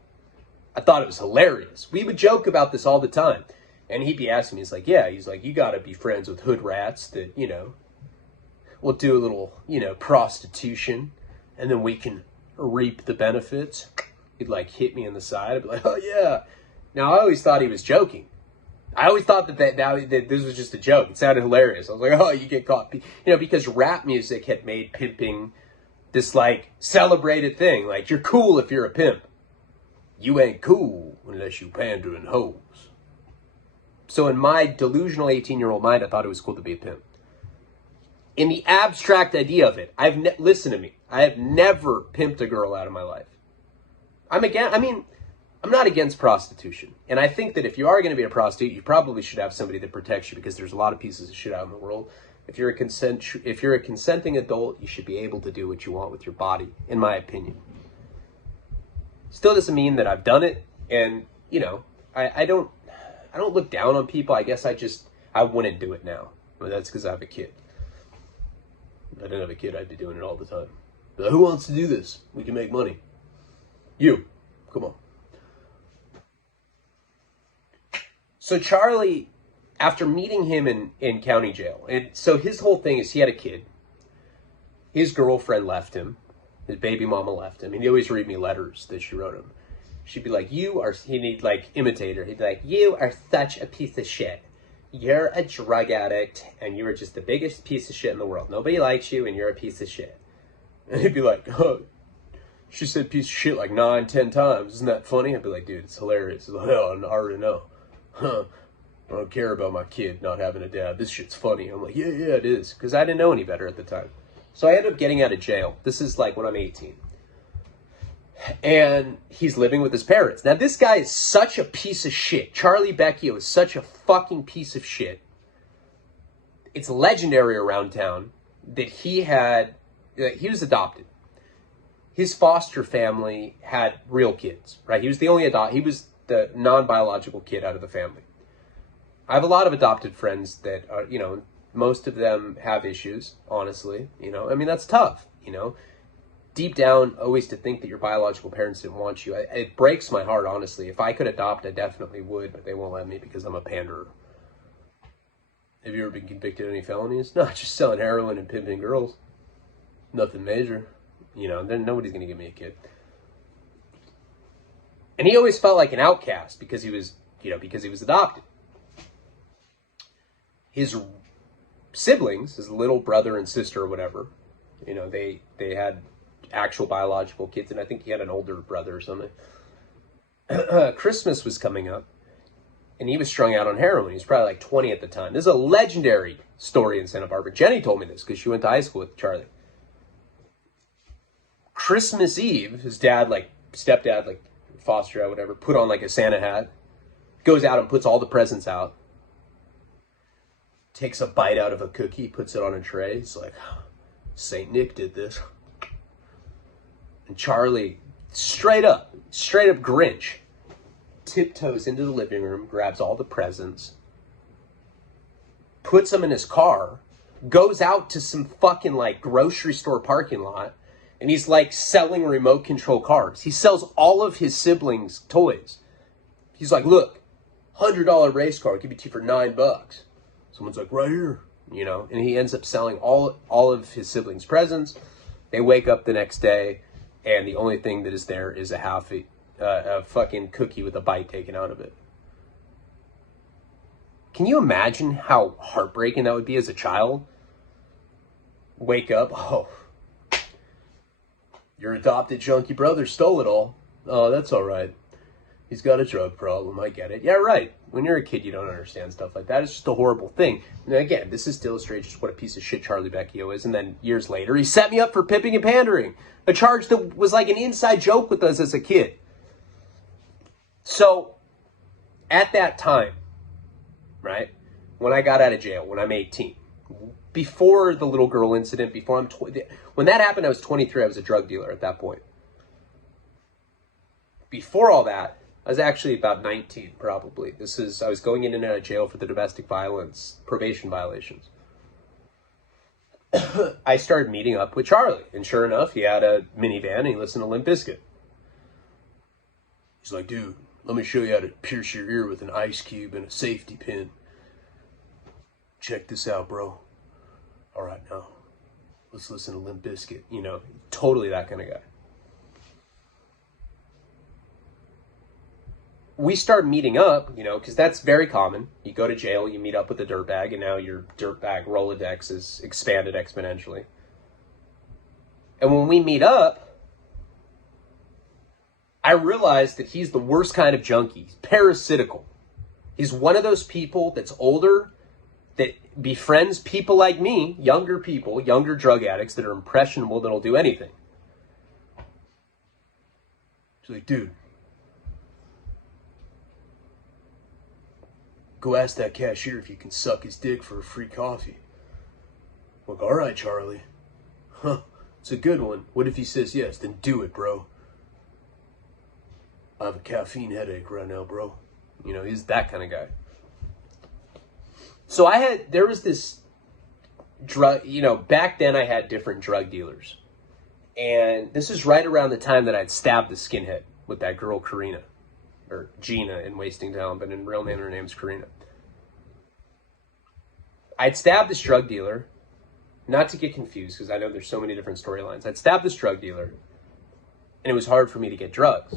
I thought it was hilarious. We would joke about this all the time. And he'd be asking me, he's like, yeah, he's like, you got to be friends with hood rats that, you know, will do a little, you know, prostitution, and then we can reap the benefits. He'd like hit me in the side. I'd be like, oh yeah. Now I always thought he was joking. I always thought that this was just a joke. It sounded hilarious. I was like, oh, you get caught. You know, because rap music had made pimping this like celebrated thing. Like, you're cool if you're a pimp. You ain't cool unless you pandering hoes. So in my delusional 18-year-old mind, I thought it was cool to be a pimp. In the abstract idea of it, listen to me. I have never pimped a girl out of my life. I'm not against prostitution. And I think that if you are going to be a prostitute, you probably should have somebody that protects you, because there's a lot of pieces of shit out in the world. If you're a consenting adult, you should be able to do what you want with your body, in my opinion. Still doesn't mean that I've done it. And, you know, I don't look down on people. I guess I wouldn't do it now. But that's because I have a kid. If I didn't have a kid, I'd be doing it all the time. But who wants to do this? We can make money. You. Come on. So Charlie, after meeting him in county jail, and so his whole thing is he had a kid. His girlfriend left him. His baby mama left him. And he'd always read me letters that she wrote him. She'd be like, he'd like imitate her. He'd be like, you are such a piece of shit. You're a drug addict, and you are just the biggest piece of shit in the world. Nobody likes you, and you're a piece of shit. And he'd be like, oh, she said piece of shit like 9, 10 times. Isn't that funny? I'd be like, dude, it's hilarious. He's like, oh, I already know. Huh. I don't care about my kid not having a dad. This shit's funny. I'm like, yeah, it is. Because I didn't know any better at the time. So I ended up getting out of jail. This is like when I'm 18. And he's living with his parents. Now, this guy is such a piece of shit. Charlie Becchio is such a fucking piece of shit. It's legendary around town that he was adopted. His foster family had real kids, right? He was the non-biological kid out of the family. I have a lot of adopted friends that are, most of them have issues, honestly. I mean, that's tough, Deep down, always to think that your biological parents didn't want you. It breaks my heart, honestly. If I could adopt, I definitely would, but they won't let me because I'm a panderer. Have you ever been convicted of any felonies? No, just selling heroin and pimping girls. Nothing major. Then nobody's going to give me a kid. And he always felt like an outcast because he was adopted. His siblings, his little brother and sister or whatever, they had actual biological kids, and I think he had an older brother or something. Christmas was coming up, and he was strung out on heroin. He was probably like 20 at the time. This is a legendary story in Santa Barbara. Jenny told me this because she went to high school with Charlie. Christmas Eve, his dad, stepdad, foster dad, whatever, put on a Santa hat, goes out and puts all the presents out, takes a bite out of a cookie, puts it on a tray. He's like, Saint Nick did this. And Charlie, straight up Grinch, tiptoes into the living room, grabs all the presents, puts them in his car, goes out to some fucking grocery store parking lot, and he's selling remote control cars. He sells all of his siblings' toys. He's like, look, $100 race car, I'll give it to you for $9. Someone's like, right here, and he ends up selling all of his siblings' presents. They wake up the next day, and the only thing that is there is a fucking cookie with a bite taken out of it. Can you imagine how heartbreaking that would be as a child? Wake up, oh, your adopted junkie brother stole it all. Oh, that's all right. He's got a drug problem. I get it. Yeah, right. When you're a kid, you don't understand stuff like that. It's just a horrible thing. And again, this is to illustrate just what a piece of shit Charlie Becchio is. And then years later, he set me up for pimping and pandering, a charge that was like an inside joke with us as a kid. So, at that time, right, when I got out of jail, when I'm 18, before the little girl incident, when that happened, I was 23. I was a drug dealer at that point. Before all that, I was actually about 19, probably. I was going in and out of jail for the domestic violence probation violations. I started meeting up with Charlie, and sure enough, he had a minivan and he listened to Limp Bizkit. He's like, dude, let me show you how to pierce your ear with an ice cube and a safety pin. Check this out, bro. All right, now, let's listen to Limp Bizkit. Totally that kind of guy. We start meeting up, because that's very common. You go to jail, you meet up with a dirtbag, and now your dirtbag Rolodex is expanded exponentially. And when we meet up, I realize that he's the worst kind of junkie. He's parasitical. He's one of those people that's older, that befriends people like me, younger people, younger drug addicts that are impressionable, that'll do anything. He's like, dude, go ask that cashier if you can suck his dick for a free coffee. I'm like, all right, Charlie. Huh, it's a good one. What if he says yes? Then do it, bro. I have a caffeine headache right now, bro. He's that kind of guy. So there was this drug, back then I had different drug dealers. And this is right around the time that I'd stabbed the skinhead with that girl, Karina. Or Gina in Wasting Town, but in real name, her name's Karina. I'd stabbed this drug dealer, not to get confused, because I know there's so many different storylines. I'd stabbed this drug dealer, and it was hard for me to get drugs.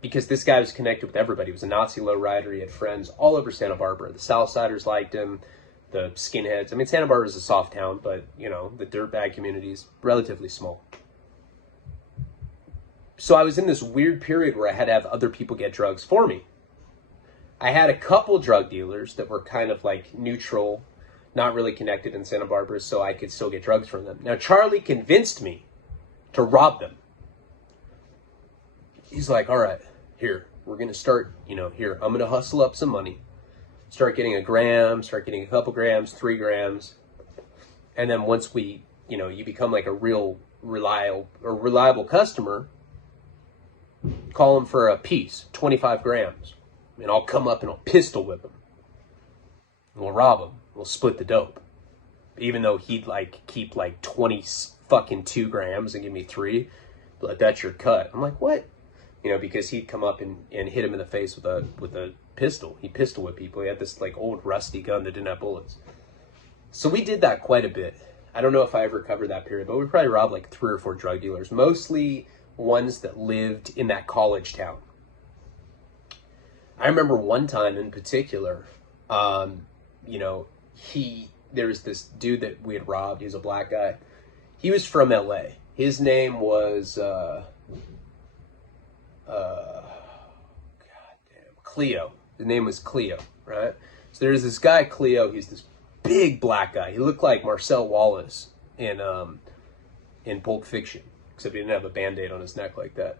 Because this guy was connected with everybody. He was a Nazi lowrider. He had friends all over Santa Barbara. The Southsiders liked him, the skinheads. I mean, Santa Barbara is a soft town, but, you know, the dirtbag community is relatively small. So I was in this weird period where I had to have other people get drugs for me. I had a couple drug dealers that were kind of like neutral, not really connected in Santa Barbara, so I could still get drugs from them. Now, Charlie convinced me to rob them. He's like, all right, here, we're going to start, you know, here, I'm going to hustle up some money, start getting a gram, start getting a couple grams, 3 grams. And then once we, you know, you become like a real reliable customer, call him for a piece, 25 grams. And I'll come up and I'll pistol whip him. And we'll rob him. We'll split the dope. Even though he'd like keep like 22 grams and give me 3, but that's your cut. I'm like, what? You know, because he'd come up and hit him in the face with a pistol. He pistol whipped people. He had this like old rusty gun that didn't have bullets. So we did that quite a bit. I don't know if I ever covered that period, but we probably robbed like 3 or 4 drug dealers, mostly ones that lived in that college town. I remember one time in particular, you know, there was this dude that we had robbed. He was a black guy. He was from LA. His name was, Cleo. His name was Cleo, right? So there's this guy, Cleo. He's this big black guy. He looked like Marcel Wallace in Pulp Fiction, except he didn't have a Band-Aid on his neck like that.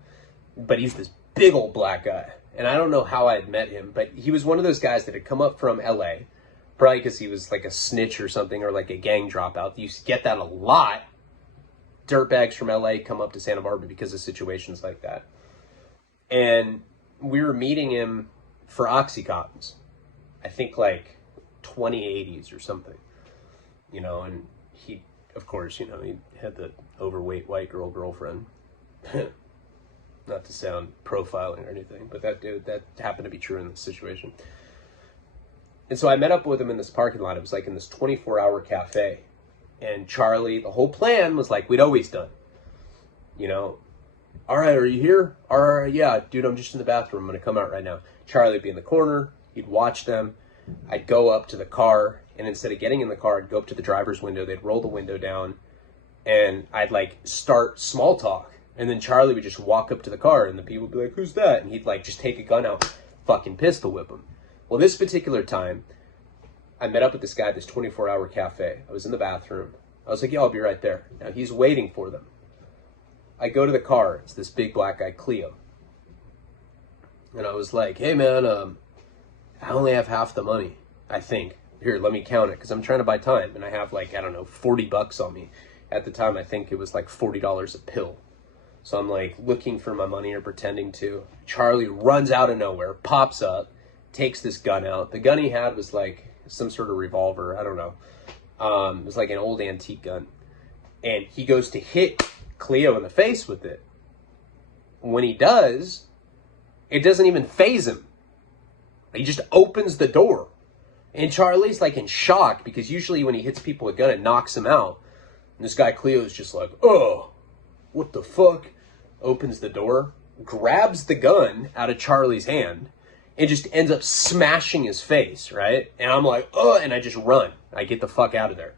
But he's this big old black guy. And I don't know how I had met him, but he was one of those guys that had come up from LA, probably because he was like a snitch or something, or like a gang dropout. You get that a lot. Dirtbags from LA come up to Santa Barbara because of situations like that. And we were meeting him for Oxycontins. I think like 2080s or something, you know, and he, of course, you know, he had the overweight white girlfriend. Not to sound profiling or anything, but that happened to be true in this situation. And so I met up with him in this parking lot. It was like in this 24-hour cafe. And Charlie, the whole plan was like we'd always done. You know, all right, are you here? All right, yeah, dude, I'm just in the bathroom. I'm going to come out right now. Charlie would be in the corner. He'd watch them. I'd go up to the car, and instead of getting in the car, I'd go up to the driver's window. They'd roll the window down, and I'd like start small talk. And then Charlie would just walk up to the car, and the people would be like, who's that? And he'd like just take a gun out, fucking pistol whip him. Well, this particular time, I met up with this guy at this 24-hour cafe. I was in the bathroom. I was like, yeah, I'll be right there. Now he's waiting for them. I go to the car. It's this big black guy, Cleo. And I was like, hey, man, I only have half the money, I think. Here, let me count it, because I'm trying to buy time. And I have like, I don't know, $40 on me. At the time, I think it was like $40 a pill. So I'm like looking for my money or pretending to. Charlie runs out of nowhere, pops up, takes this gun out. The gun he had was like some sort of revolver. I don't know. It was like an old antique gun. And he goes to hit Cleo in the face with it. When he does, it doesn't even faze him. He just opens the door. And Charlie's like in shock, because usually when he hits people with a gun, it knocks them out. And this guy Cleo's just like, oh, what the fuck? Opens the door, grabs the gun out of Charlie's hand, and just ends up smashing his face, right? And I'm like, oh, and I just run. I get the fuck out of there.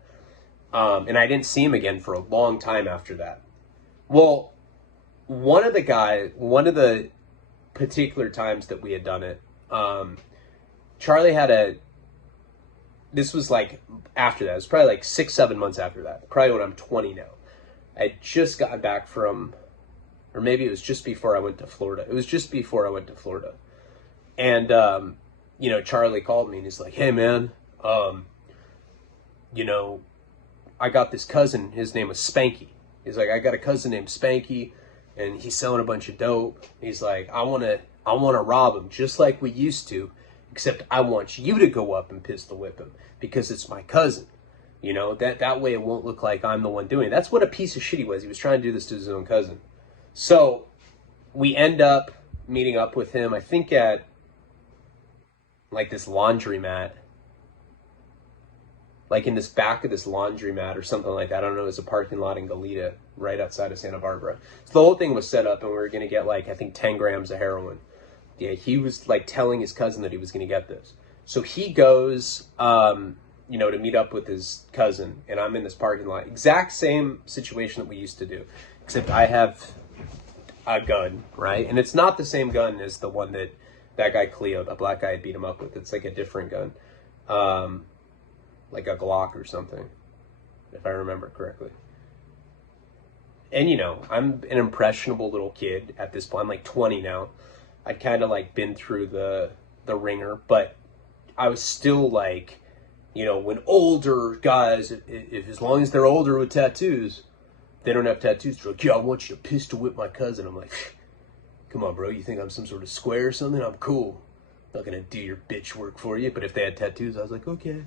And I didn't see him again for a long time after that. Well, one of the particular times that we had done it, Charlie had this was like after that. It was probably like 6-7 months after that. Probably when I'm 20 now. I had just gotten back from, or maybe it was just before I went to Florida. It was just before I went to Florida. And, you know, Charlie called me and he's like, hey, man, you know, I got this cousin. His name was Spanky. He's like, I got a cousin named Spanky, and he's selling a bunch of dope. He's like, I want to rob him just like we used to, except I want you to go up and pistol whip him because it's my cousin. You know, that way it won't look like I'm the one doing it. That's what a piece of shit he was. He was trying to do this to his own cousin. So we end up meeting up with him, I think at like this laundromat. like in this back of this laundromat or something like that. I don't know, it was a parking lot in Goleta, right outside of Santa Barbara. So the whole thing was set up, and we were going to get like, I think 10 grams of heroin. Yeah, he was like telling his cousin that he was going to get this. So he goes, you know, to meet up with his cousin, and I'm in this parking lot. Exact same situation that we used to do, except I have a gun, right? And it's not the same gun as the one that guy Cleo, the black guy, beat him up with. It's like a different gun, like a Glock or something, if I remember correctly. And, you know, I'm an impressionable little kid at this point. I'm like 20 now. I'd kind of like been through the ringer, but I was still like, you know, when older guys, if as long as they're older with tattoos, they don't have tattoos, they're like, yeah, I want you to pistol whip my cousin. I'm like, come on, bro, you think I'm some sort of square or something? I'm cool. I'm not gonna do your bitch work for you. But if they had tattoos, I was like, okay.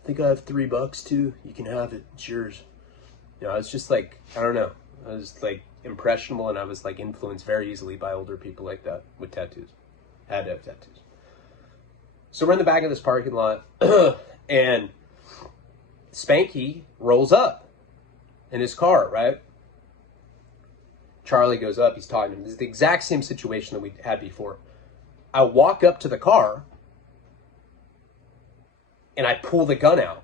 I think I have $3 too. You can have it. It's yours. You know, I was just like, I don't know. I was like impressionable, and I was like influenced very easily by older people like that with tattoos. Had to have tattoos. So we're in the back of this parking lot, and Spanky rolls up in his car, right? Charlie goes up, he's talking to him. This is the exact same situation that we had before. I walk up to the car, and I pull the gun out.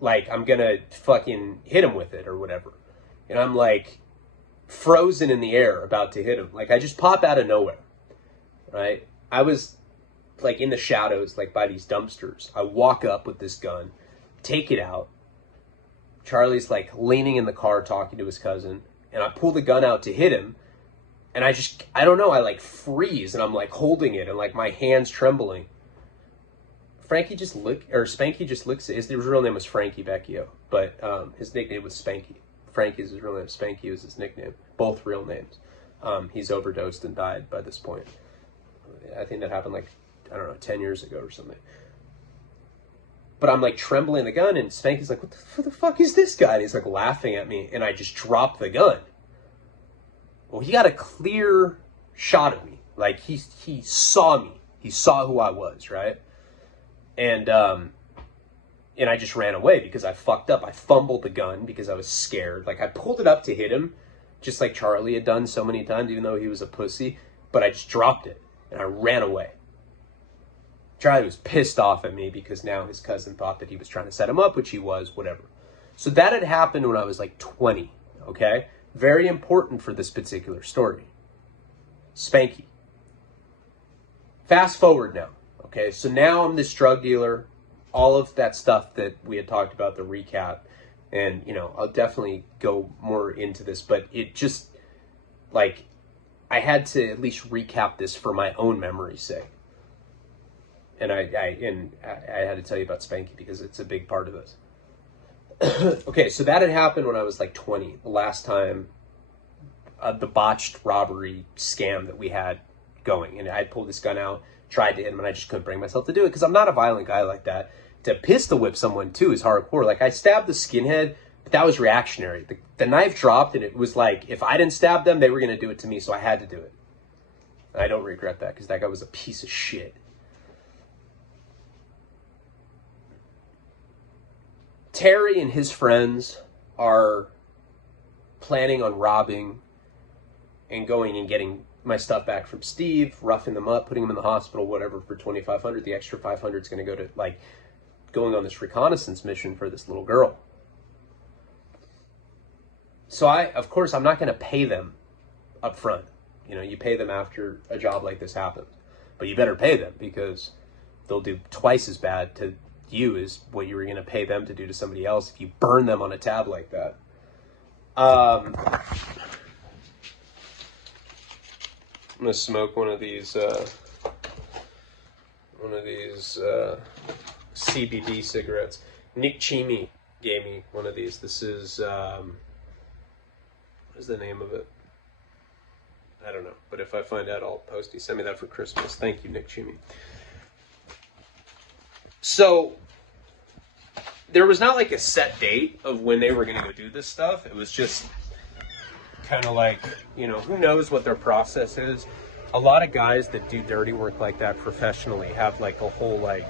Like, I'm gonna fucking hit him with it or whatever. And I'm like frozen in the air about to hit him. Like, I just pop out of nowhere, right? I was like in the shadows, like by these dumpsters. I walk up with this gun, take it out. Charlie's like leaning in the car talking to his cousin, and I pull the gun out to hit him, and I don't know, I like freeze, and I'm like holding it, and like my hand's trembling. Spanky just looks at his real name was Frankie Vecchio, but his nickname was Spanky. Frankie's his real name, Spanky was his nickname. Both real names. He's overdosed and died by this point. I think that happened like, I don't know, 10 years ago or something. But I'm like trembling the gun, and Spanky's like, what the fuck is this guy? And he's like laughing at me, and I just drop the gun. Well, he got a clear shot of me. Like, he saw me. He saw who I was, right? And I just ran away because I fucked up. I fumbled the gun because I was scared. Like, I pulled it up to hit him, just like Charlie had done so many times, even though he was a pussy. But I just dropped it, and I ran away. Charlie was pissed off at me because now his cousin thought that he was trying to set him up, which he was, whatever. So that had happened when I was like 20, okay? Very important for this particular story. Spanky. Fast forward now, okay? So now I'm this drug dealer, all of that stuff that we had talked about, the recap, and, you know, I'll definitely go more into this, but it just, like, I had to at least recap this for my own memory's sake. And I had to tell you about Spanky because it's a big part of this. Okay, so that had happened when I was like 20, the last time the botched robbery scam that we had going. And I pulled this gun out, tried to hit him, and I just couldn't bring myself to do it because I'm not a violent guy like that. To pistol whip someone, too, is hardcore. Like, I stabbed the skinhead, but that was reactionary. The knife dropped, and it was like, if I didn't stab them, they were going to do it to me, so I had to do it. And I don't regret that because that guy was a piece of shit. Terry and his friends are planning on robbing and going and getting my stuff back from Steve, roughing them up, putting them in the hospital, whatever, for $2,500. The extra $500 is going to go to, like, going on this reconnaissance mission for this little girl. So of course, I'm not going to pay them up front. You know, you pay them after a job like this happens. But you better pay them because they'll do twice as bad to you is what you were going to pay them to do to somebody else if you burn them on a tab like that. I'm going to smoke one of these CBD cigarettes. Nick Chimi gave me one of these. This is, what is the name of it? I don't know, but if I find out, I'll post. He sent me that for Christmas. Thank you, Nick Chimi. So, there was not like a set date of when they were going to go do this stuff. It was just kind of like, you know, who knows what their process is. A lot of guys that do dirty work like that professionally have like a whole like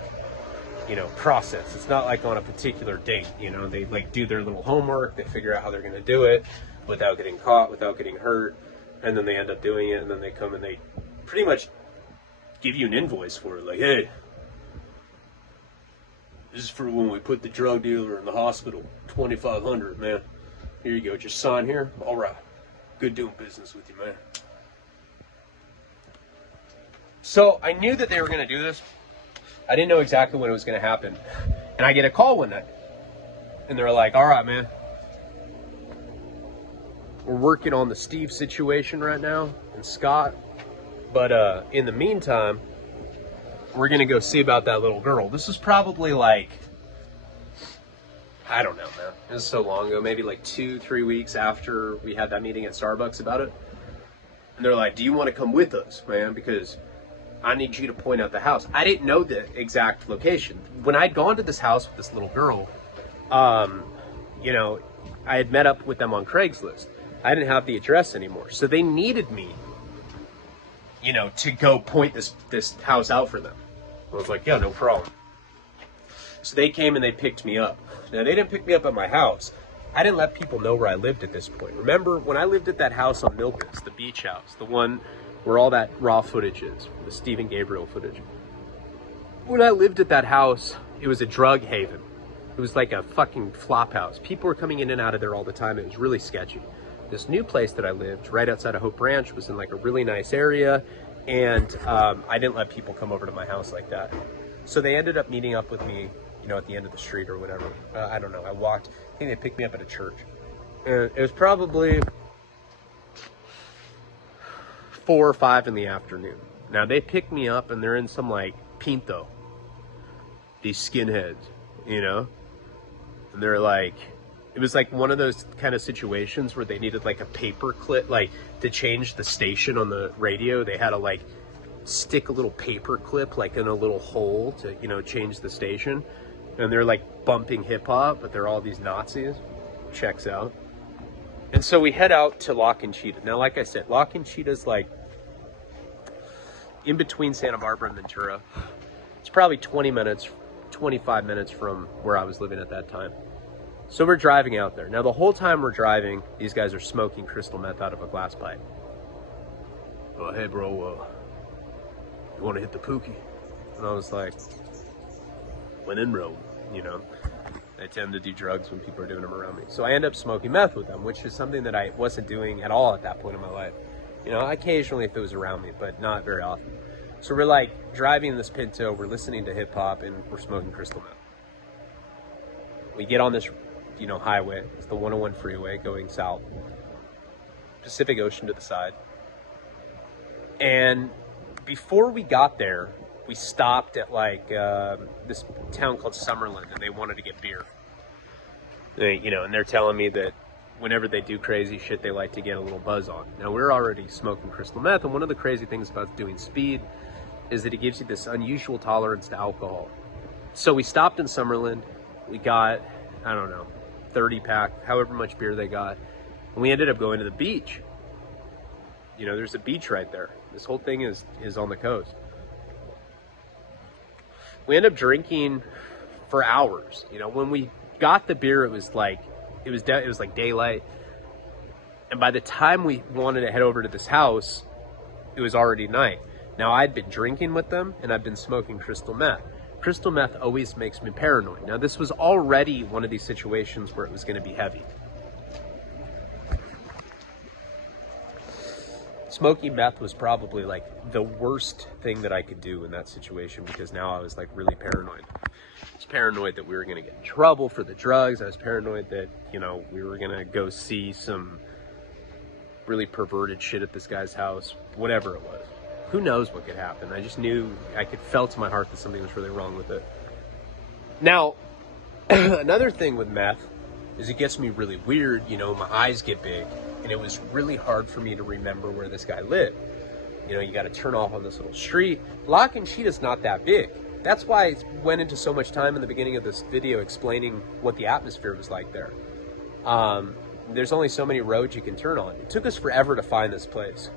you know, process. It's not like on a particular date, you know, they like do their little homework, they figure out how they're going to do it without getting caught, without getting hurt, and then they end up doing it, and then they come and they pretty much give you an invoice for it, like, hey, this is for when we put the drug dealer in the hospital, $2,500, man. Here you go, just sign here. All right, good doing business with you, man. So I knew that they were going to do this. I didn't know exactly when it was going to happen. And I get a call one night. And they're like, all right, man. We're working on the Steve situation right now and Scott. But in the meantime, we're going to go see about that little girl. This is probably like, I don't know, man. It was so long ago. Maybe like 2-3 weeks after we had that meeting at Starbucks about it. And they're like, do you want to come with us, man? Because I need you to point out the house. I didn't know the exact location. When I'd gone to this house with this little girl, you know, I had met up with them on Craigslist. I didn't have the address anymore. So they needed me, you know, to go point this house out for them. I was like, yeah, no problem. So they came and they picked me up. Now, they didn't pick me up at my house. I didn't let people know where I lived at this point. Remember, when I lived at that house on Milkins, the beach house, the one where all that raw footage is, the Stephen Gabriel footage. When I lived at that house, it was a drug haven. It was like a fucking flop house. People were coming in and out of there all the time. It was really sketchy. This new place that I lived, right outside of Hope Ranch, was in like a really nice area, and I didn't let people come over to my house like that. So they ended up meeting up with me, you know, at the end of the street or whatever. I don't know. I walked. I think they picked me up at a church. And it was probably 4 or 5 in the afternoon. Now they pick me up and they're in some like Pinto, these skinheads, you know, and they're like, it was like one of those kind of situations where they needed like a paper clip, like to change the station on the radio. They had to like stick a little paper clip like in a little hole to, you know, change the station. And they're like bumping hip hop, but they're all these Nazis. Checks out. And so we head out to La Conchita. Now, like I said, La Conchita is like in between Santa Barbara and Ventura. It's probably 20 minutes, 25 minutes from where I was living at that time. So we're driving out there. Now, the whole time we're driving, these guys are smoking crystal meth out of a glass pipe. Oh, hey, bro, you want to hit the pookie? And I was like, when in Rome, you know. I tend to do drugs when people are doing them around me. So I end up smoking meth with them, which is something that I wasn't doing at all at that point in my life. You know, occasionally if it was around me, but not very often. So we're like driving this Pinto, we're listening to hip hop, and we're smoking crystal meth. We get on this, you know, highway. It's the 101 freeway going south. Pacific Ocean to the side. And before we got there, we stopped at like this town called Summerlin, and they wanted to get beer. They, you know, and they're telling me that whenever they do crazy shit, they like to get a little buzz on. Now, we're already smoking crystal meth, and one of the crazy things about doing speed is that it gives you this unusual tolerance to alcohol. So we stopped in Summerlin. We got, I don't know, 30 pack, however much beer they got. And we ended up going to the beach. You know, there's a beach right there. This whole thing is on the coast. We ended up drinking for hours. You know, when we got the beer, it was like daylight. And by the time we wanted to head over to this house, it was already night. Now, I'd been drinking with them, and I've been smoking crystal meth. Crystal meth always makes me paranoid. Now, this was already one of these situations where it was going to be heavy. Smoking meth was probably like the worst thing that I could do in that situation, because now I was like really paranoid. I was paranoid that we were going to get in trouble for the drugs. I was paranoid that, you know, we were going to go see some really perverted shit at this guy's house, whatever it was. Who knows what could happen? I just knew, I could felt in my heart that something was really wrong with it. Now, another thing with meth is it gets me really weird. You know, my eyes get big, and it was really hard for me to remember where this guy lived. You know, you got to turn off on this little street. La Conchita's not that big. That's why I went into so much time in the beginning of this video explaining what the atmosphere was like there. There's only so many roads you can turn on. It took us forever to find this place.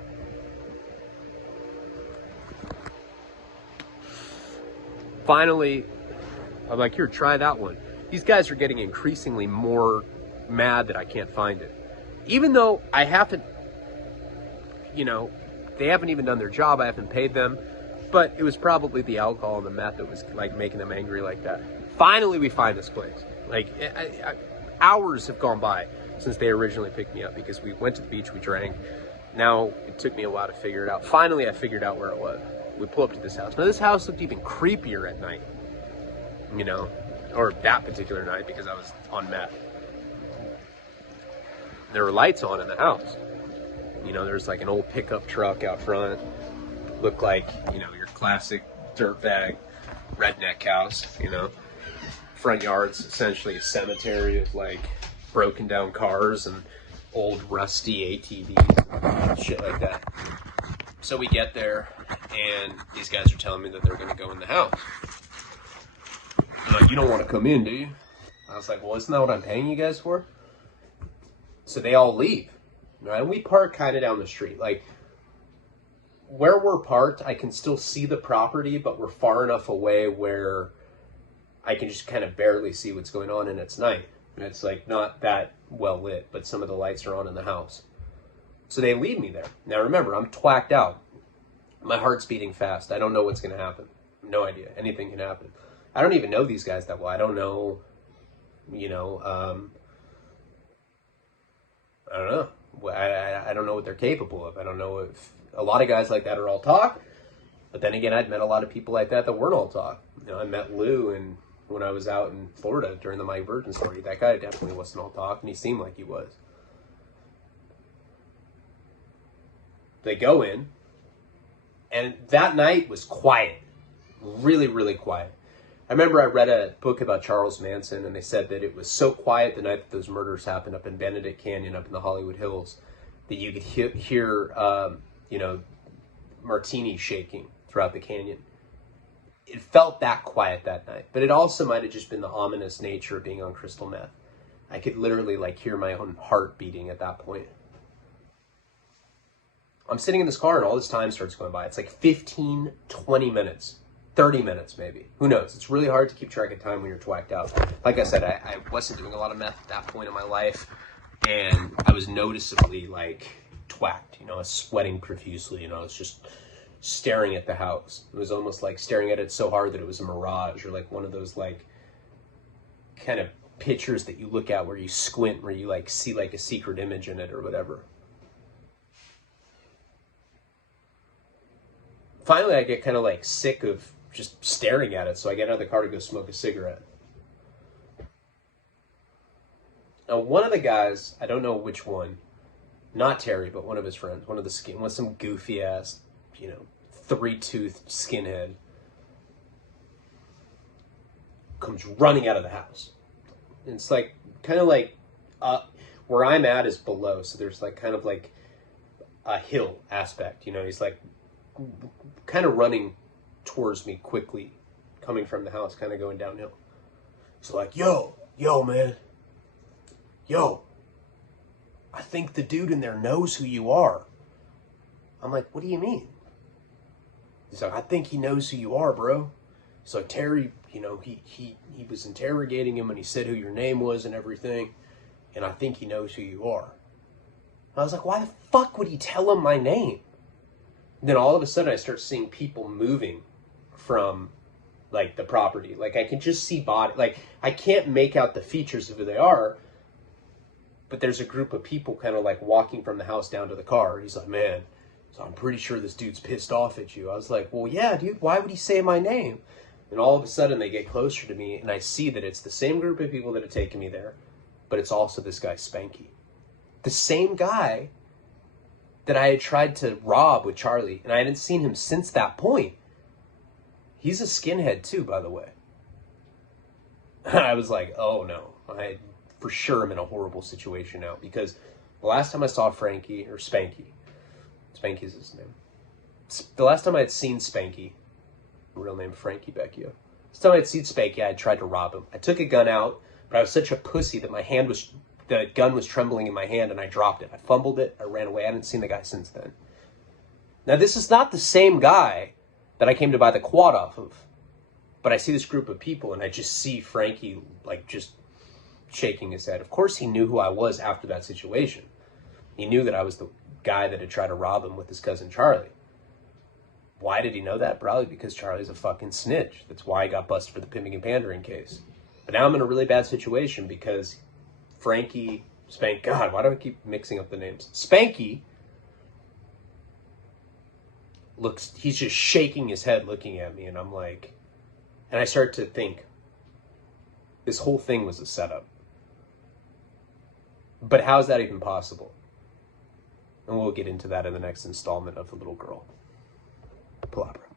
Finally, I'm like, here, try that one. These guys are getting increasingly more mad that I can't find it. Even though I haven't, you know, they haven't even done their job. I haven't paid them. But it was probably the alcohol and the meth that was like making them angry like that. Finally, we find this place. Like, hours have gone by since they originally picked me up because we went to the beach, we drank. Now, it took me a while to figure it out. Finally, I figured out where it was. We pull up to this house. Now, this house looked even creepier at night, you know, or that particular night because I was on meth. There were lights on in the house. You know, there's like an old pickup truck out front. Looked like, you know, your classic dirtbag redneck house, you know. Front yard's essentially a cemetery of like broken down cars and old rusty ATVs, shit like that. So we get there and these guys are telling me that they're gonna go in the house. I'm like, you don't want to come in, do you? I was like, well, isn't that what I'm paying you guys for? So they all leave, right? We park kind of down the street. Like, where we're parked, I can still see the property, but we're far enough away where I can just kind of barely see what's going on, and it's night. And it's like not that well lit, but some of the lights are on in the house. So they leave me there. Now remember, I'm twacked out. My heart's beating fast. I don't know what's going to happen. No idea. Anything can happen. I don't even know these guys that well. I don't know, you know, I don't know. I don't know what they're capable of. I don't know if a lot of guys like that are all talk. But then again, I'd met a lot of people like that weren't all talk. You know, I met Lou and when I was out in Florida during the Mike Virgin story. That guy definitely wasn't all talk, and he seemed like he was. They go in, and that night was quiet. Really, really quiet. I remember I read a book about Charles Manson, and they said that it was so quiet the night that those murders happened up in Benedict Canyon, up in the Hollywood Hills, that you could hear you know, martinis shaking throughout the canyon. It felt that quiet that night, but it also might have just been the ominous nature of being on crystal meth. I could literally like hear my own heart beating at that point. I'm sitting in this car and all this time starts going by. It's like 15, 20 minutes, 30 minutes maybe. Who knows? It's really hard to keep track of time when you're twacked out. Like I said, I wasn't doing a lot of meth at that point in my life, and I was noticeably like twacked. You know, I was sweating profusely, and I was just staring at the house. It was almost like staring at it so hard that it was a mirage, or like one of those like kind of pictures that you look at where you squint, where you like see like a secret image in it or whatever. Finally, I get kind of like sick of just staring at it, so I get out of the car to go smoke a cigarette. Now, one of the guys, I don't know which one, not Terry, but one of his friends, one of some goofy ass, you know, 3-toothed skinhead, comes running out of the house. And it's like, kind of like, where I'm at is below, so there's like kind of like a hill aspect, you know, he's like kind of running towards me quickly, coming from the house, kind of going downhill. So like, yo, man, yo, I think the dude in there knows who you are. I'm like, what do you mean? He's like, I think he knows who you are, bro. He's like, Terry, you know, he was interrogating him and he said who your name was and everything, and I think he knows who you are. I was like, why the fuck would he tell him my name? And then all of a sudden I start seeing people moving from like the property. Like I can just see body, like I can't make out the features of who they are, but there's a group of people kind of like walking from the house down to the car. He's like, man, so I'm pretty sure this dude's pissed off at you. I was like, well, yeah, dude, why would he say my name? And all of a sudden they get closer to me and I see that it's the same group of people that have taken me there, but it's also this guy Spanky. The same guy that I had tried to rob with Charlie, and I hadn't seen him since that point. He's a skinhead too, by the way. I was like, oh no, I for sure am in a horrible situation now, because the last time I saw Spanky's his name. The last time I had seen Spanky, real name Frankie Becchio. This time I had seen Spanky, I had tried to rob him. I took a gun out, but I was such a pussy that the gun was trembling in my hand and I dropped it. I fumbled it, I ran away. I hadn't seen the guy since then. Now, this is not the same guy that I came to buy the quad off of. But I see this group of people and I just see Frankie like just shaking his head. Of course he knew who I was after that situation. He knew that I was the guy that had tried to rob him with his cousin Charlie. Why did he know that? Probably because Charlie's a fucking snitch. That's why I got busted for the pimping and pandering case. But now I'm in a really bad situation because Frankie, God, why do I keep mixing up the names? Spanky he's just shaking his head looking at me, and I'm like, and I start to think, this whole thing was a setup. But how is that even possible? And we'll get into that in the next installment of The Little Girl. Palabra.